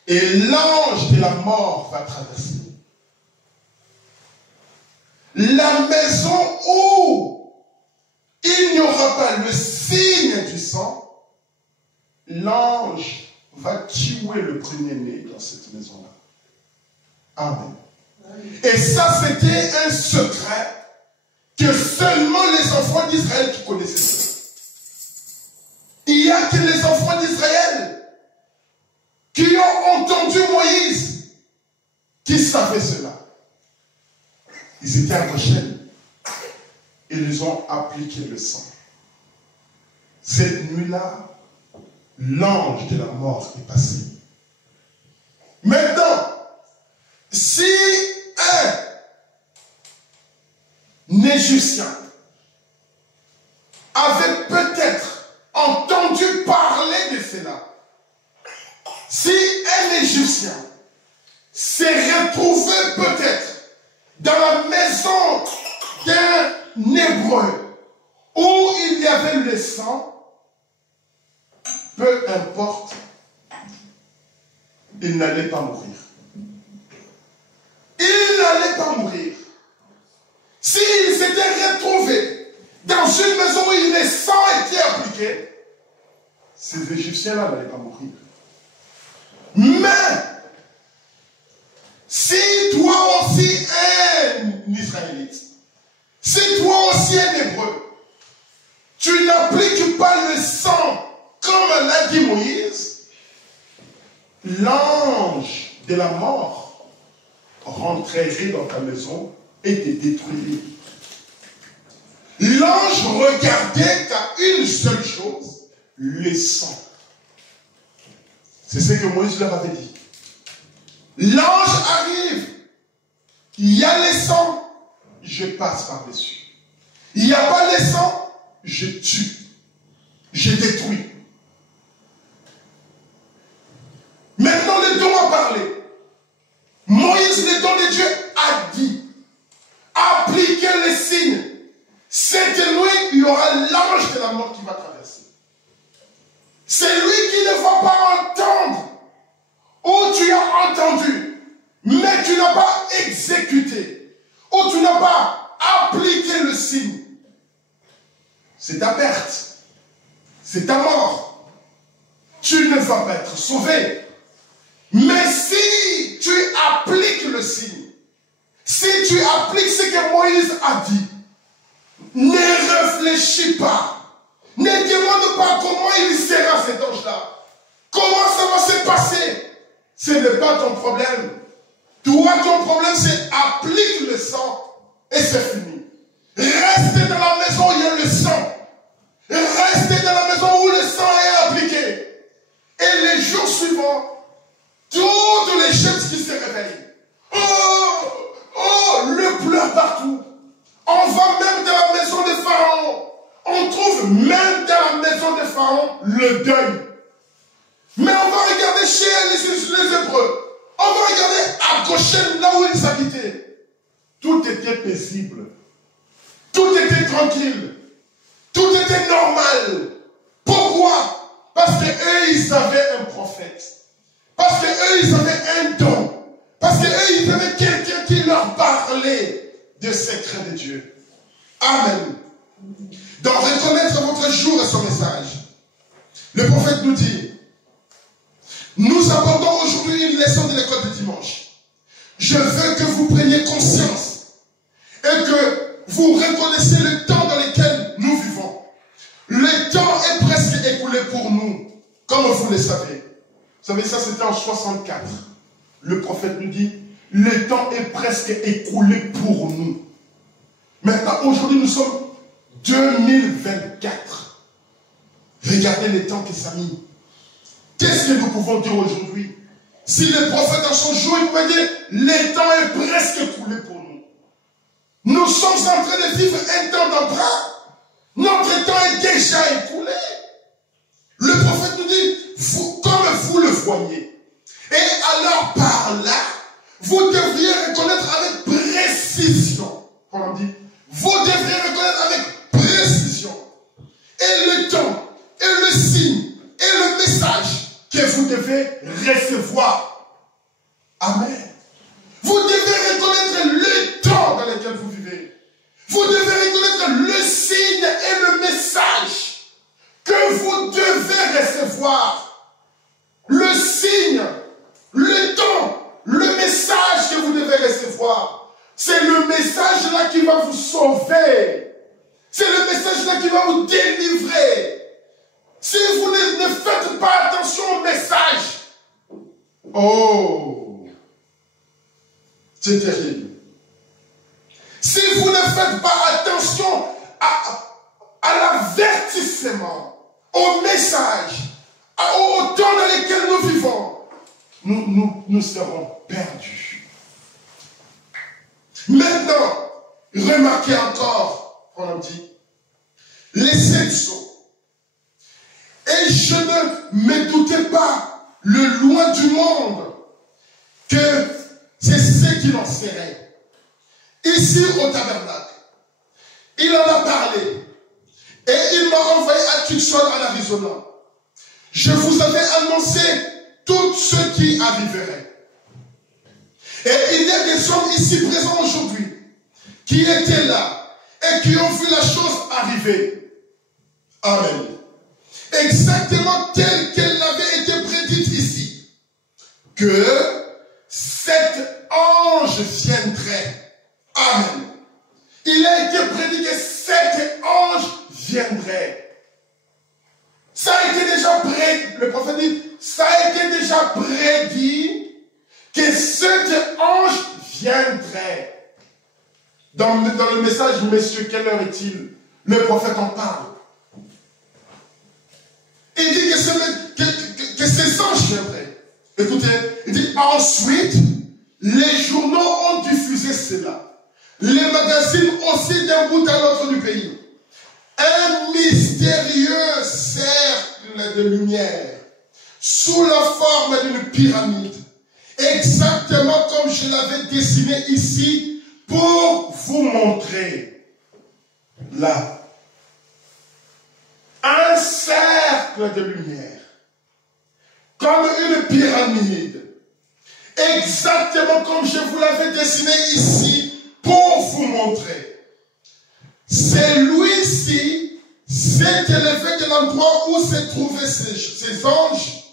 Et l'ange de la mort va traverser. La maison où il n'y aura pas le signe du sang, l'ange va tuer le premier-né dans cette maison-là. Amen. Et ça, c'était un secret que seulement les enfants d'Israël qui connaissaient ça. Il n'y a que les enfants d'Israël qui ont entendu Moïse qui savaient cela. Ils étaient à Goshen et ils ont appliqué le sang. Cette nuit-là, l'ange de la mort est passé. Maintenant, si un Égyptien avait peut-être entendu parler de cela, si un Égyptien s'est retrouvé peut-être dans la maison d'un Hébreu où il y avait le sang, peu importe, il n'allait pas mourir. il n'allait pas mourir. S'il s'était retrouvé dans une maison où le sang était appliqué, ces Égyptiens-là n'allaient pas mourir. Mais, si toi aussi un Israélite, si toi aussi un Hébreu, tu n'appliques pas le sang comme l'a dit Moïse, l'ange de la mort rentrerait dans ta maison et te détruirait. L'ange regardait qu'à une seule chose, le sang. C'est ce que Moïse leur avait dit. L'ange arrive, il y a le sang, je passe par-dessus. Il n'y a pas le sang, je tue, je détruis. Maintenant, le don a parlé. Moïse, le don de Dieu, a dit, appliquez les signes. Cette nuit, il y aura l'ange de la mort qui va traverser. C'est lui qui ne va pas entendre, ou tu as entendu, mais tu n'as pas exécuté, ou tu n'as pas appliqué le signe. C'est ta perte, c'est ta mort. Tu ne vas pas être sauvé. Mais si tu appliques le signe, si tu appliques ce que Moïse a dit, ne réfléchis pas, ne demande pas comment il sera cet ange-là, comment ça va se passer. Ce n'est pas ton problème. Toi, ton problème, c'est applique le sang et c'est fini. Restez dans la maison où il y a le sang. Restez dans la maison où le sang est appliqué. Et les jours suivants, toutes les choses qui se réveillent. Oh, le pleur partout. On va même dans la maison de Pharaon. On trouve même dans la maison de Pharaon le deuil. Mais on va regarder chez les Hébreux. On va regarder à Goshen, là où ils habitaient. Tout était paisible. Tout était tranquille. Tout était normal. Pourquoi? Parce qu'eux, ils avaient un prophète. Parce qu'eux, ils avaient un don. Parce qu'eux, ils avaient quelqu'un qui leur parlait des secrets de Dieu. Amen. Donc, reconnaître votre jour et son message. Le prophète nous dit, nous abordons aujourd'hui une leçon de l'école de dimanche. Je veux que vous preniez conscience et que vous reconnaissiez le temps dans lequel nous vivons. Le temps est presque écoulé pour nous, comme vous le savez. Vous savez, ça c'était en 64. Le prophète nous dit, le temps est presque écoulé pour nous. Maintenant, aujourd'hui, nous sommes 2024. Regardez le temps que ça a mis. Qu'est-ce que nous pouvons dire aujourd'hui? Si le prophète dans son jour, il pouvait dire, le temps est presque écoulé pour nous. Nous sommes en train de vivre un temps d'emprunt. Notre temps est déjà écoulé. Le prophète nous dit, comme vous le voyez. Et alors par là, vous devriez reconnaître avec précision. Comme on dit, vous devriez reconnaître avec précision. Et le temps, et le signe, et le message que vous devez recevoir. Amen. Vous devez reconnaître le temps dans lequel vous vivez. Vous devez reconnaître le signe et le message que vous devez recevoir. Le signe, le temps, le message que vous devez recevoir. C'est le message là qui va vous sauver. C'est le message là qui va vous délivrer. Si vous ne faites pas attention au message, oh, c'est terrible. Si vous ne faites pas attention à l'avertissement, au message, au temps dans lequel nous vivons, nous serons perdus. Maintenant, remarquez encore, on dit, les 7 sceaux. Et je ne me doutais pas, le loin du monde, que c'est ce qu'il en serait. Ici au tabernacle, il en a parlé. Et il m'a envoyé à Tucson, en Arizona. Je vous avais annoncé tout ce qui arriverait. Et il y a des hommes ici présents aujourd'hui qui étaient là et qui ont vu la chose arriver. Amen. Exactement telle qu'elle avait été prédite ici. Que cet ange viendrait. Amen. Il a été prédit que cet ange viendrait. Ça a été déjà prédit, le prophète dit, ça a été déjà prédit que cet ange viendrait. Dans le message, messieurs, quelle heure est-il? Le prophète en parle. Il dit que ces anges viendraient. Écoutez, il dit ensuite, les journaux ont diffusé cela. Les magazines aussi d'un bout à l'autre du pays. Un mystérieux cercle de lumière sous la forme d'une pyramide, exactement comme je l'avais dessiné ici pour vous montrer. Là, un cercle de lumière, comme une pyramide, exactement comme je vous l'avais dessiné ici pour vous montrer. C'est lui-ci s'est élevé de l'endroit où se trouvaient ces anges.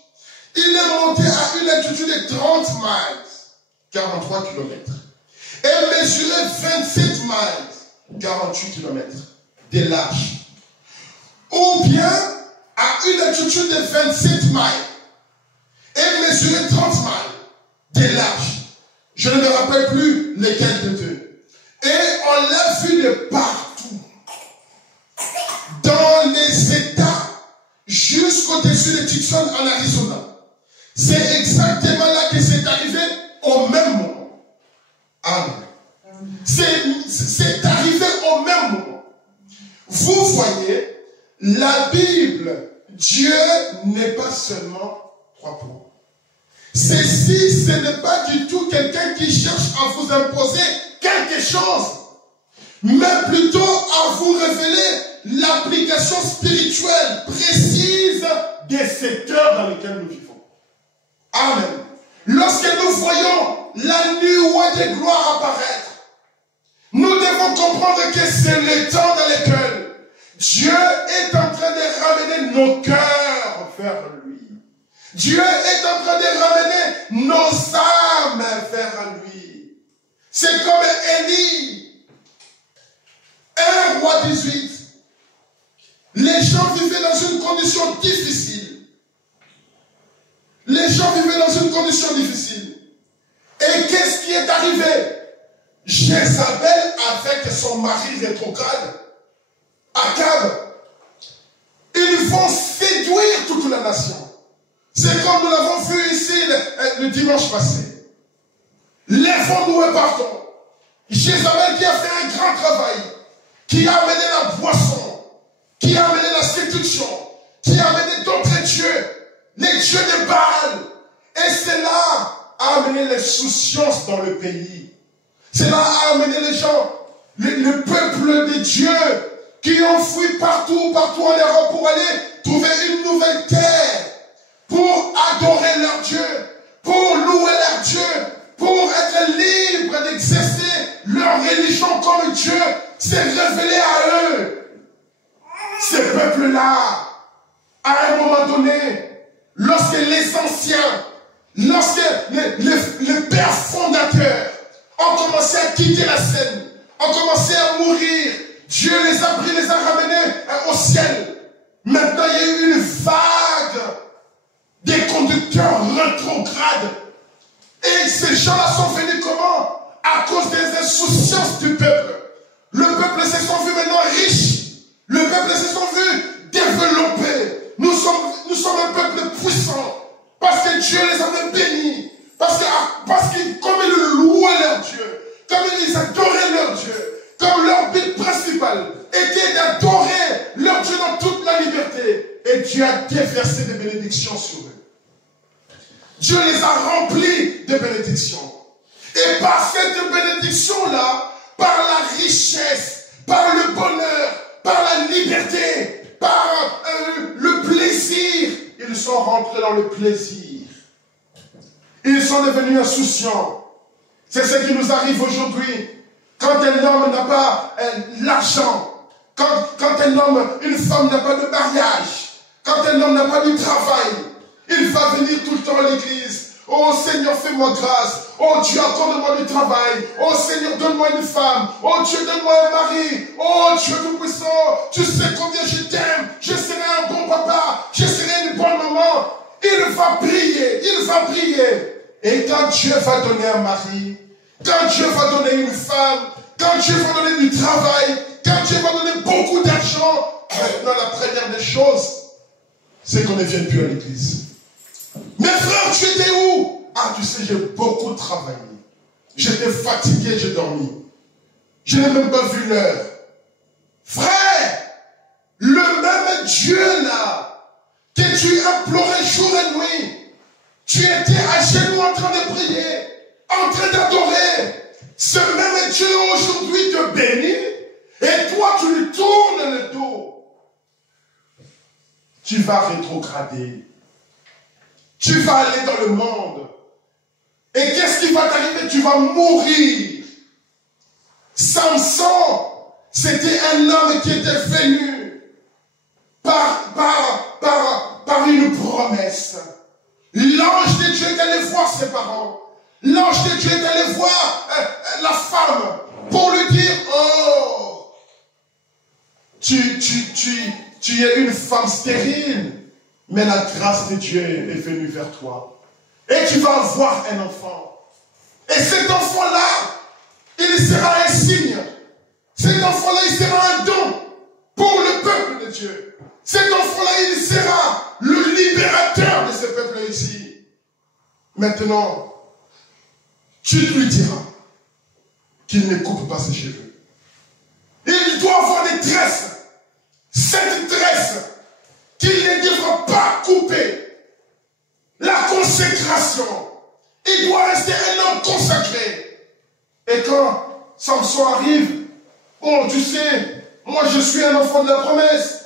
Il est monté à une altitude de 30 miles, 43 km, et mesurait 27 miles, 48 km, de large. Ou bien à une altitude de 27 miles, et mesurait 30 miles, de large. Je ne me rappelle plus lesquels de deux. Et on l'a vu de partout. Dans les États, jusqu'au-dessus de Tucson en Arizona. C'est exactement là que c'est arrivé au même moment. Amen. C'est arrivé au même moment. Vous voyez, la Bible, Dieu n'est pas seulement trois points. Ceci, ce n'est pas du tout quelqu'un qui cherche à vous imposer quelque chose, mais plutôt à vous révéler l'application spirituelle précise des secteurs dans lesquels nous vivons. Amen. Lorsque nous voyons la nuée de gloire apparaître, nous devons comprendre que c'est le temps dans lequel Dieu est en train de ramener nos cœurs vers lui. Dieu est en train de ramener nos âmes vers lui. C'est comme Élie, 1 roi 18. Les gens vivaient dans une condition difficile. Les gens vivaient dans une condition difficile. Et qu'est-ce qui est arrivé? Jézabel, avec son mari rétrograde, Akab, ils vont séduire toute la nation. C'est comme nous l'avons vu ici le dimanche passé. Lèvons-nous et partons. Jézabel qui a fait un grand travail, qui a amené la boisson, qui a amené la séduction, qui a amené d'autres dieux, les dieux de Baal. Et cela a amené les souciances dans le pays. Cela a amené les gens, le peuple de Dieu, qui ont fui partout en Europe pour aller trouver une nouvelle terre, pour adorer leur Dieu, pour louer leur Dieu, pour être libres d'exercer leur religion comme Dieu s'est révélé à eux. Ces peuples-là, à un moment donné, lorsque les anciens, lorsque les pères fondateurs ont commencé à quitter la scène, ont commencé à mourir, Dieu les a pris, les a ramenés au ciel. Maintenant, il y a eu une vague des conducteurs rétrogrades. Et ces gens-là sont venus comment? À cause des insouciances du peuple. Le peuple se sont vus maintenant riches. Le peuple se sont vus développés. Nous sommes un peuple puissant. Parce que Dieu les avait bénis. Parce que comme ils louaient leur Dieu, comme ils adoraient leur Dieu, comme leur but principal était d'adorer leur Dieu dans toute la liberté. Et Dieu a déversé des bénédictions sur eux. Dieu les a remplis de bénédictions. Et par cette bénédiction-là, par la richesse, par le bonheur, par la liberté, par le plaisir, ils sont rentrés dans le plaisir. Ils sont devenus insouciants. C'est ce qui nous arrive aujourd'hui. Quand un homme n'a pas l'argent, quand un homme, une femme n'a pas de mariage, quand un homme n'a pas de travail, il va venir tout le temps à l'église. Oh Seigneur, fais-moi grâce. Oh Dieu, accorde-moi du travail. Oh Seigneur, donne-moi une femme. Oh Dieu, donne-moi un mari. Oh Dieu tout-puissant, tu sais combien je t'aime. Je serai un bon papa. Je serai une bonne maman. Il va prier, il va prier. Et quand Dieu va donner un mari, quand Dieu va donner une femme, quand Dieu va donner du travail, quand Dieu va donner beaucoup d'argent, maintenant la première des choses, c'est qu'on ne vienne plus à l'église. Mais frère, tu étais où? Ah, tu sais, j'ai beaucoup travaillé. J'étais fatigué, j'ai dormi. Je n'ai même pas vu l'heure. Frère, le même Dieu là, que tu implorais jour et nuit, tu étais à genoux en train de prier, en train d'adorer. Ce même Dieu aujourd'hui te bénit, et toi tu lui tournes le dos. Tu vas rétrograder. Tu vas aller dans le monde. Et qu'est-ce qui va t'arriver? Tu vas mourir. Samson, c'était un homme qui était venu par une promesse. L'ange de Dieu est allé voir ses parents. L'ange de Dieu est allé voir la femme pour lui dire, oh, tu es une femme stérile. Mais la grâce de Dieu est venue vers toi. Et tu vas avoir un enfant. Et cet enfant-là, il sera un signe. Cet enfant-là, il sera un don pour le peuple de Dieu. Cet enfant-là, il sera le libérateur de ce peuple ici. Maintenant, tu lui diras qu'il ne coupe pas ses cheveux. Il doit avoir des tresses. Cette tresse qu'il ne devra pas couper. La consécration. Il doit rester un homme consacré. Et quand Samson arrive, oh tu sais, moi je suis un enfant de la promesse.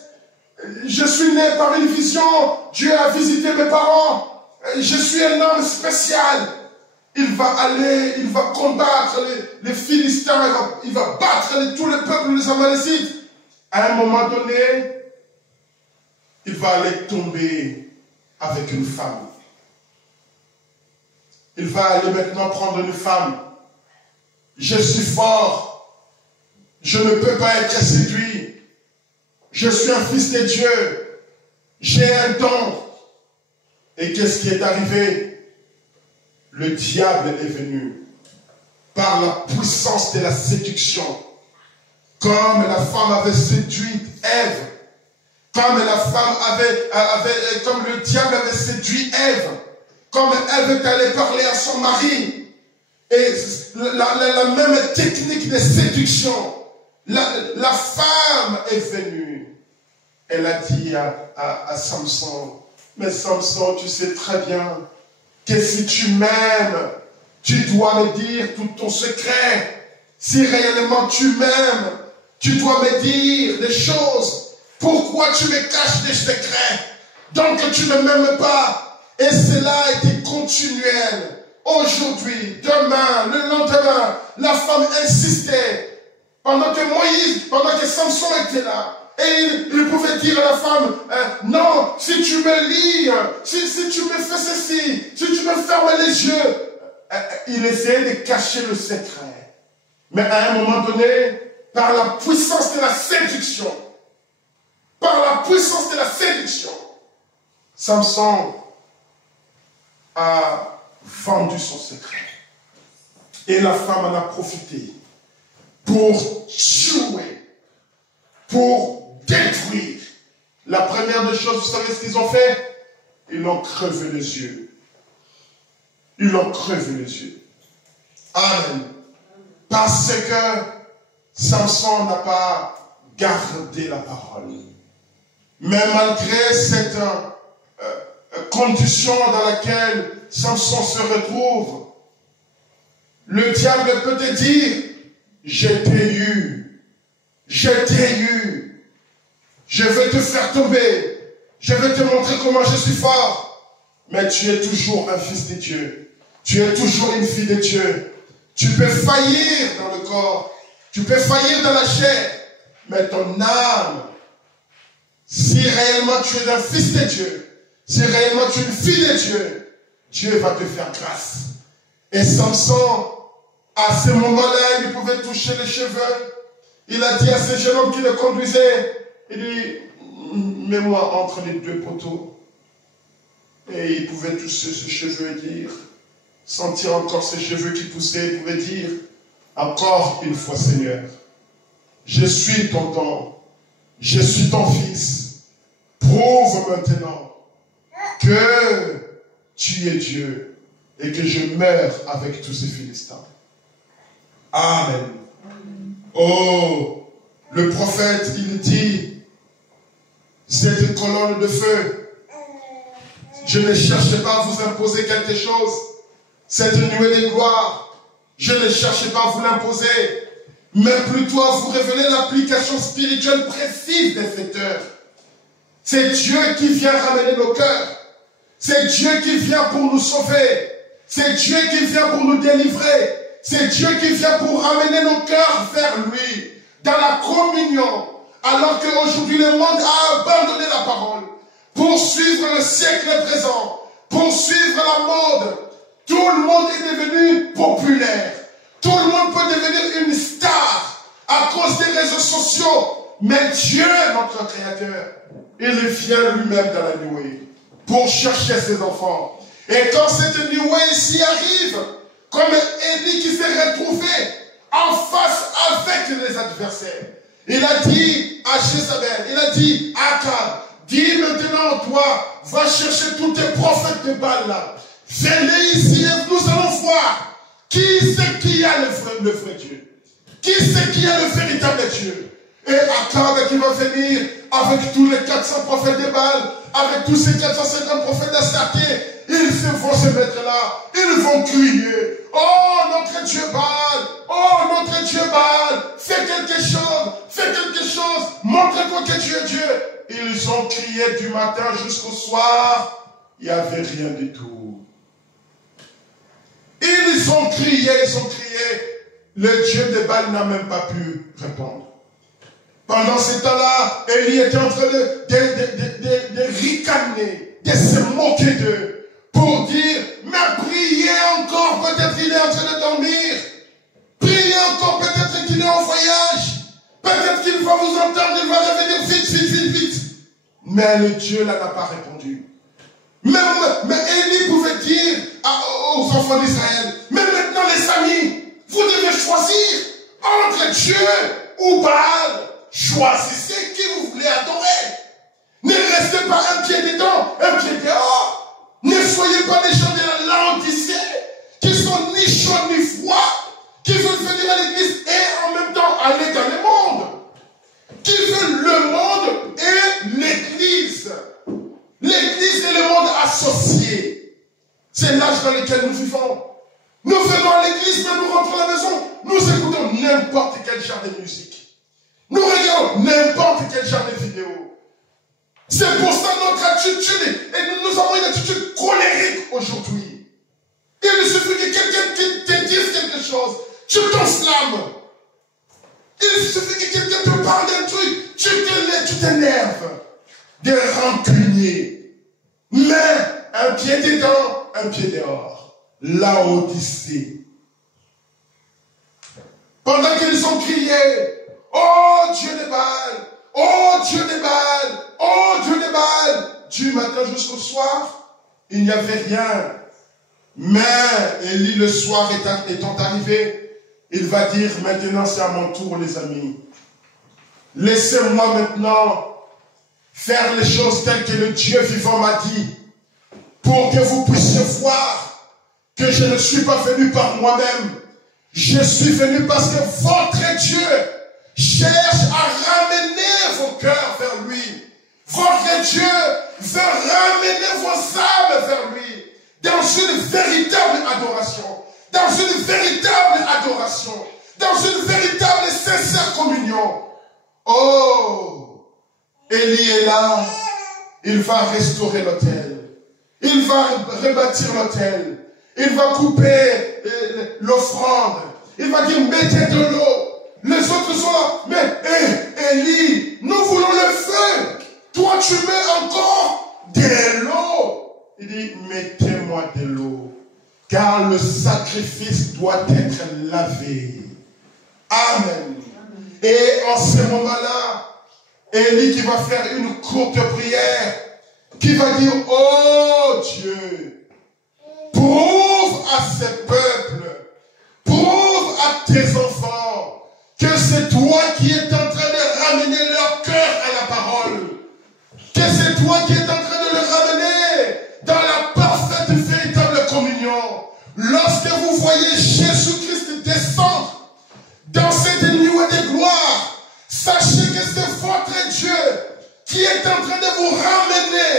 Je suis né par une vision. Dieu a visité mes parents. Je suis un homme spécial. Il va aller, il va combattre les Philistins. Il va battre tout le peuple des Amalécites. À un moment donné, il va aller tomber avec une femme. Il va aller maintenant prendre une femme. Je suis fort. Je ne peux pas être séduit. Je suis un fils de Dieu. J'ai un don. Et qu'est-ce qui est arrivé? Le diable est venu par la puissance de la séduction. Comme la femme avait séduit Ève. Comme la femme comme le diable avait séduit Ève, comme Ève est allée parler à son mari, et la même technique de séduction, la femme est venue. Elle a dit à Samson, mais Samson, tu sais très bien que si tu m'aimes, tu dois me dire tout ton secret. Si réellement tu m'aimes, tu dois me dire des choses. Pourquoi tu me caches des secrets? Donc tu ne m'aimes pas. Et cela a été continuel. Aujourd'hui, demain, le lendemain, la femme insistait. Pendant que Samson était là. Et il pouvait dire à la femme, non, si tu me lis, si tu me fais ceci, si tu me fermes les yeux. Il essayait de cacher le secret. Mais à un moment donné, par la puissance de la séduction, Samson a vendu son secret. Et la femme en a profité pour tuer, pour détruire. La première des choses, vous savez ce qu'ils ont fait? Ils l'ont crevé les yeux. Ils l'ont crevé les yeux. Amen. Parce que Samson n'a pas gardé la parole. Mais malgré cette condition dans laquelle Samson se retrouve, le diable peut te dire, je t'ai eu, je vais te faire tomber, je vais te montrer comment je suis fort. Mais tu es toujours un fils de Dieu, tu es toujours une fille de Dieu, Tu peux faillir dans le corps. Tu peux faillir dans la chair. Mais ton âme, si réellement tu es un fils de Dieu, si réellement tu es une fille de Dieu, Dieu va te faire grâce. Et Samson, à ce moment-là, il pouvait toucher les cheveux. Il a dit à ce jeune homme qui le conduisait, il dit, mets-moi entre les deux poteaux. Et il pouvait toucher ses cheveux et dire, sentir encore ses cheveux qui poussaient, il pouvait dire, encore une fois Seigneur, je suis ton don, je suis ton fils, prouve maintenant que tu es Dieu et que je meurs avec tous ces Philistins. Amen. Oh, le prophète, il dit, cette colonne de feu, je ne cherche pas à vous imposer quelque chose. Cette nuée de gloire, je ne cherche pas à vous l'imposer, mais plutôt à vous révéler l'application spirituelle précise des secteurs. C'est Dieu qui vient ramener nos cœurs. C'est Dieu qui vient pour nous sauver. C'est Dieu qui vient pour nous délivrer. C'est Dieu qui vient pour ramener nos cœurs vers lui, dans la communion, alors qu'aujourd'hui le monde a abandonné la parole, pour suivre le siècle présent, pour suivre la mode. Tout le monde est devenu populaire. Tout le monde peut devenir une star à cause des réseaux sociaux. Mais Dieu, notre Créateur, il vient lui-même dans la nuée pour chercher ses enfants. Et quand cette nuée ici arrive, comme Élie qui s'est retrouvé en face avec les adversaires, il a dit à Jézabel, il a dit à Akab, dis maintenant toi, va chercher tous tes prophètes de Baal là. Venez ici et nous allons voir qui c'est qui a le vrai Dieu. Qui c'est qui a le véritable Dieu. Et Akab qui va venir avec tous les 400 prophètes de Baal, avec tous ces 450 prophètes d'Astarté, ils vont se mettre là, ils vont crier, oh notre Dieu Baal, oh notre Dieu Baal, fais quelque chose, montre-toi que tu es Dieu. Ils ont crié du matin jusqu'au soir, il n'y avait rien du tout. Ils ont crié, le Dieu de Baal n'a même pas pu répondre. Pendant ce temps-là, Élie était en train de ricaner, de se moquer d'eux, pour dire, mais priez encore, peut-être il est en train de dormir. Priez encore, peut-être qu'il est en voyage. Peut-être qu'il va vous entendre, il va revenir vite. Mais le Dieu là n'a pas répondu. Mais Élie pouvait dire aux enfants d'Israël, mais maintenant les amis, vous devez choisir entre Dieu ou Baal. Choisissez qui vous voulez adorer. Ne restez pas un pied dedans, un pied dehors. Ne soyez pas des gens de la Laodicée qui sont ni chauds ni froids, qui veulent venir à l'église et en même temps aller dans le monde. Qui veulent le monde et l'église. L'église et le monde associés. C'est l'âge dans lequel nous vivons. Nous venons à l'église, mais nous rentrons à la maison. Nous écoutons n'importe quel genre de musique. Nous regardons n'importe quel genre de vidéo. C'est pour ça notre attitude, et nous avons une attitude colérique aujourd'hui. Il suffit que quelqu'un te dise quelque chose, tu t'enflammes. Il suffit que quelqu'un te parle d'un truc, tu t'énerves. Des rancuniers. Mais un pied dedans, un pied dehors. Laodicée. Pendant qu'ils ont crié, oh Dieu de Baal, oh Dieu de Baal, oh Dieu de Baal, du matin jusqu'au soir, il n'y avait rien. Mais Élie, le soir étant arrivé, il va dire, maintenant c'est à mon tour les amis. Laissez-moi maintenant faire les choses telles que le Dieu vivant m'a dit, pour que vous puissiez voir que je ne suis pas venu par moi-même. Je suis venu parce que votre Dieu cherche à ramener vos cœurs vers lui. Votre Dieu veut ramener vos âmes vers lui. Dans une véritable adoration. Dans une véritable adoration. Dans une véritable sincère communion. Oh, Élie est là. Il va restaurer l'autel. Il va rebâtir l'autel. Il va couper l'offrande. Il va dire, mettez de l'eau. Les autres sont là. Mais, Élie, nous voulons le feu. Toi, tu mets encore de l'eau. Il dit, mettez-moi de l'eau. Car le sacrifice doit être lavé. Amen. Et en ce moment-là, Élie qui va faire une courte prière, qui va dire, oh Dieu, prouve à ce peuple, prouve à tes enfants, que c'est toi qui es en train de ramener leur cœur à la parole, que c'est toi qui es en train de le ramener dans la parfaite, véritable communion. Lorsque vous voyez Jésus-Christ descendre dans cette nuée de gloire, sachez que c'est votre Dieu qui est en train de vous ramener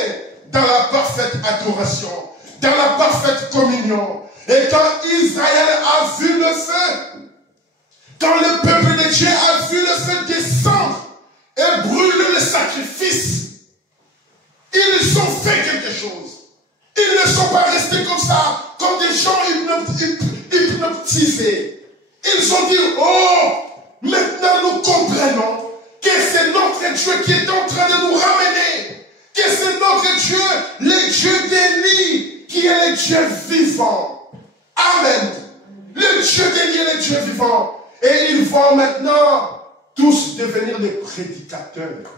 dans la parfaite adoration, dans la parfaite communion. Et quand Israël a vu le feu, quand le peuple de Dieu a vu le feu descendre et brûler le sacrifice, ils ont fait quelque chose. Ils ne sont pas restés comme ça, comme des gens hypnotisés. Ils ont dit, oh, maintenant nous comprenons que c'est notre Dieu qui est en train de nous ramener, que c'est notre Dieu, le Dieu d'Élie, qui est le Dieu vivant. Amen. Le Dieu d'Élie est le Dieu vivant. Et ils vont maintenant tous devenir des prédicateurs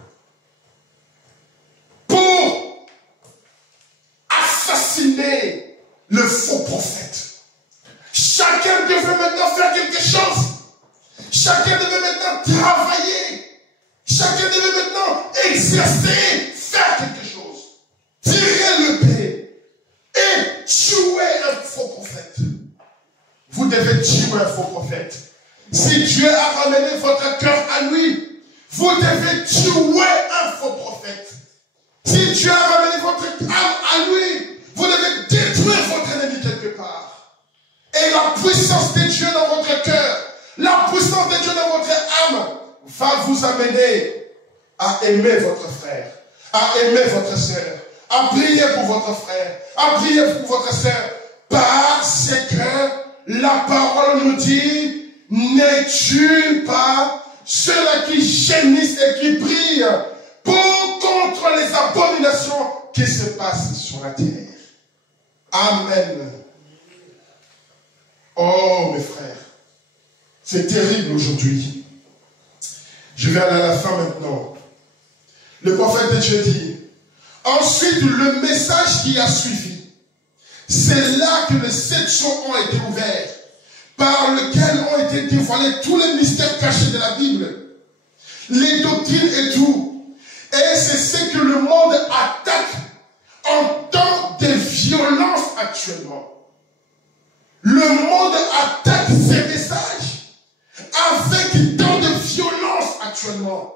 pour assassiner le faux prophète. Chacun devait maintenant faire quelque chose. Chacun devait maintenant travailler. Chacun devait maintenant exercer, faire quelque chose. Tirer le paix et tuer un faux prophète. Vous devez tuer un faux prophète. Si Dieu a ramené votre cœur à lui, vous devez tuer un faux prophète. Si Dieu a ramené votre âme à lui, vous devez détruire votre ennemi quelque part. Et la puissance de Dieu dans votre cœur, la puissance de Dieu dans votre âme va vous amener à aimer votre frère, à aimer votre soeur, à prier pour votre frère, à prier pour votre soeur, parce que la parole nous dit, ne tue pas ceux-là qui gémissent et qui prient contre les abominations qui se passent sur la terre. Amen. Oh mes frères, c'est terrible aujourd'hui. Je vais aller à la fin maintenant. Le prophète de Dieu dit, ensuite le message qui a suivi, c'est là que les 7 sceaux ont été ouverts, par lequel ont été dévoilés tous les mystères cachés de la Bible, les doctrines et tout. Et c'est ce que le monde attaque en temps de violence actuellement. Le monde attaque ces messages avec tant de violence actuellement.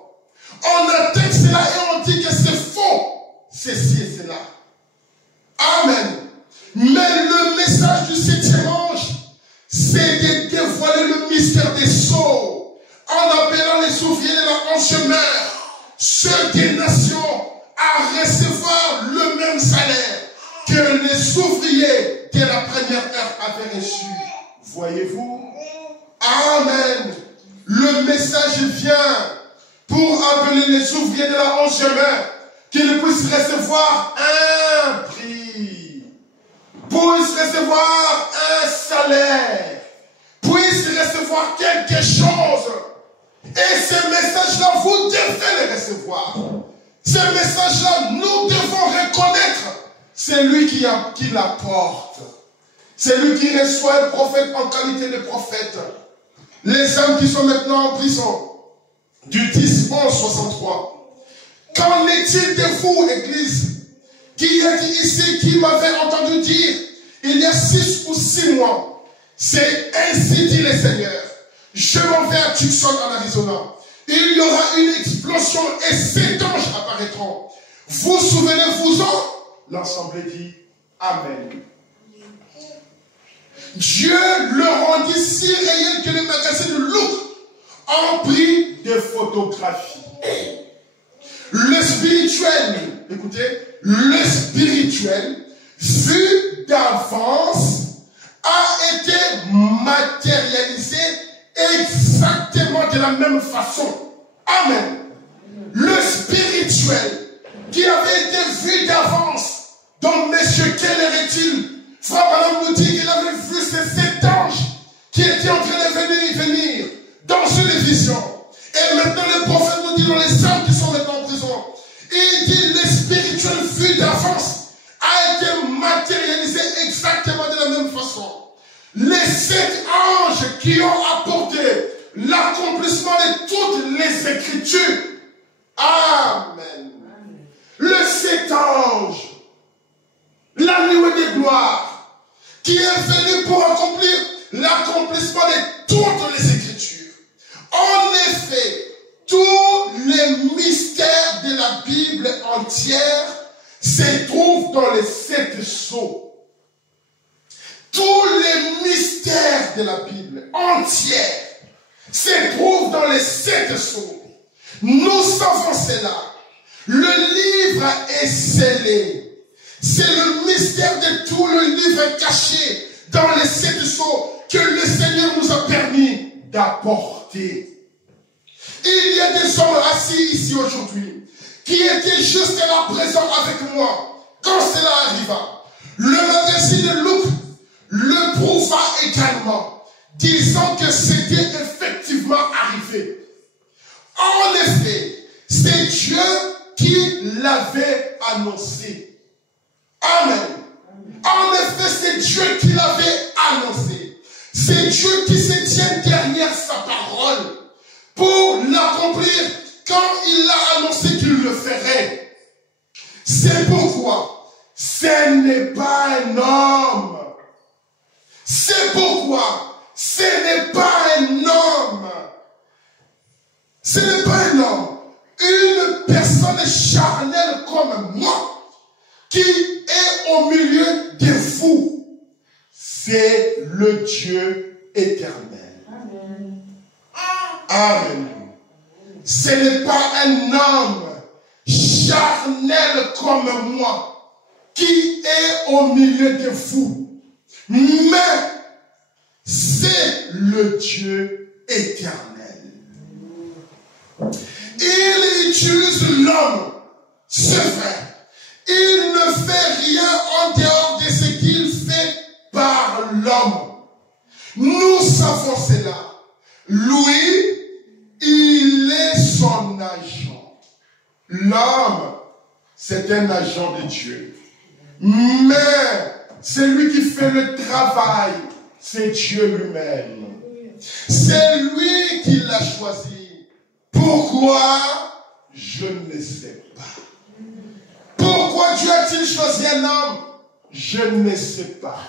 On attaque cela et on dit que c'est faux, ceci et cela. Amen. Mais le message du 7e ange, c'est de dévoiler le mystère des sceaux, en appelant les ouvriers de la 11e heure, ceux des nations, à recevoir le même salaire que les ouvriers de la première heure avaient reçu. Voyez-vous? Amen. Le message vient pour appeler les ouvriers de la 11e heure, qu'ils puissent recevoir un prix, puissent recevoir un salaire, puissent recevoir quelque chose. Et ce message-là, vous devez le recevoir. Ce message-là, nous devons reconnaître celui qui l'apporte. Celui qui reçoit le prophète en qualité de prophète. Les hommes qui sont maintenant en prison, du 10-11-63. Qu'en est-il de vous, Église, qui êtes ici, qui m'avait entendu dire, il y a 6 ou 6 mois, c'est ainsi dit le Seigneur, je m'en vais à Tucson, en Arizona. Il y aura une explosion et 7 anges apparaîtront. Vous souvenez-vous-en? L'ensemble dit Amen. Dieu le rendit si réel que le magazine Look en prit des photographies. Le spirituel, écoutez, le spirituel, vu d'avance, a été matérialisé exactement de la même façon. Amen. Le spirituel qui avait été vu d'avance, dont monsieur, quel est-il? Frère Branham nous dit qu'il avait vu ces 7 anges qui étaient en train de venir dans une vision. Et maintenant le prophète nous dit dans les âmes qui sont maintenant en prison, il dit le spirituel vu d'avance a été matérialisé exactement de la même façon. Les 7 anges qui ont apporté l'accomplissement de toutes les Écritures. Amen. Le 7 anges, la nuée de gloire, qui est venu pour accomplir l'accomplissement de toutes les Écritures. En effet, tous les mystères de la Bible entière se trouvent dans les 7 sceaux. Tous les mystères de la Bible entière se trouvent dans les 7 sceaux. Nous savons cela. Le livre est scellé. C'est le mystère de tout le livre caché dans les 7 sceaux que le Seigneur nous a permis d'apporter. Il y a des hommes assis ici aujourd'hui qui étaient juste là présents avec moi quand cela arriva. Le magazine de Luc le prouva également, disant que c'était effectivement arrivé. En effet, c'est Dieu qui l'avait annoncé. Amen. En effet, c'est Dieu qui l'avait annoncé. C'est Dieu qui se tient derrière sa parole pour l'accomplir quand il a annoncé qu'il le ferait. C'est pourquoi ce n'est pas un homme. C'est pourquoi ce n'est pas un homme. Ce n'est pas un homme. Une personne charnelle comme moi qui est au milieu de vous. C'est le Dieu éternel. Amen. Amen. Ce n'est pas un homme charnel comme moi qui est au milieu de vous, mais c'est le Dieu éternel. Il utilise l'homme, c'est vrai. Il ne fait rien en dehors de ce qu'il fait par l'homme. Nous savons cela. Lui, il est son agent. L'homme, c'est un agent de Dieu. Mais celui qui fait le travail, c'est Dieu lui-même. C'est lui qui l'a choisi. Pourquoi? Je ne sais pas. Pourquoi Dieu a-t-il choisi un homme? Je ne sais pas.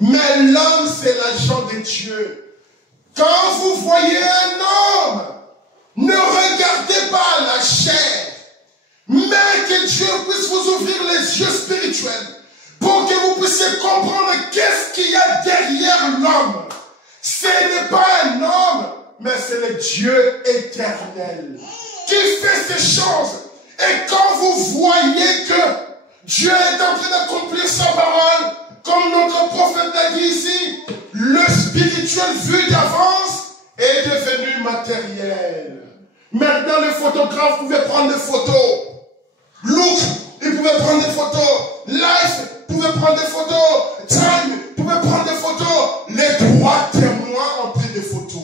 Mais l'homme, c'est l'agent de Dieu. Quand vous voyez un homme, ne regardez pas la chair, mais que Dieu puisse vous ouvrir les yeux spirituels pour que vous puissiez comprendre qu'est-ce qu'il y a derrière l'homme. Ce n'est pas un homme, mais c'est le Dieu éternel qui fait ces choses. Et quand vous voyez que Dieu est en train d'accomplir sa parole, comme notre prophète l'a dit ici, le spirituel vu d'avance est devenu matériel. Maintenant, les photographes pouvaient prendre des photos. Luke, il pouvait prendre des photos. Life pouvait prendre des photos. Time pouvait prendre des photos. Les 3 témoins ont pris des photos.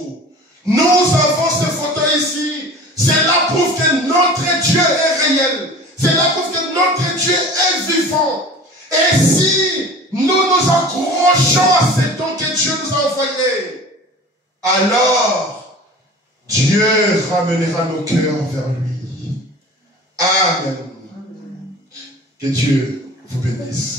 Nous avons ces photos ici. C'est la preuve que notre Dieu est réel. C'est la preuve que notre Dieu est vivant. Et si nous nous accrochons à ce don que Dieu nous a envoyé, alors Dieu ramènera nos cœurs vers lui. Amen. Que Dieu vous bénisse.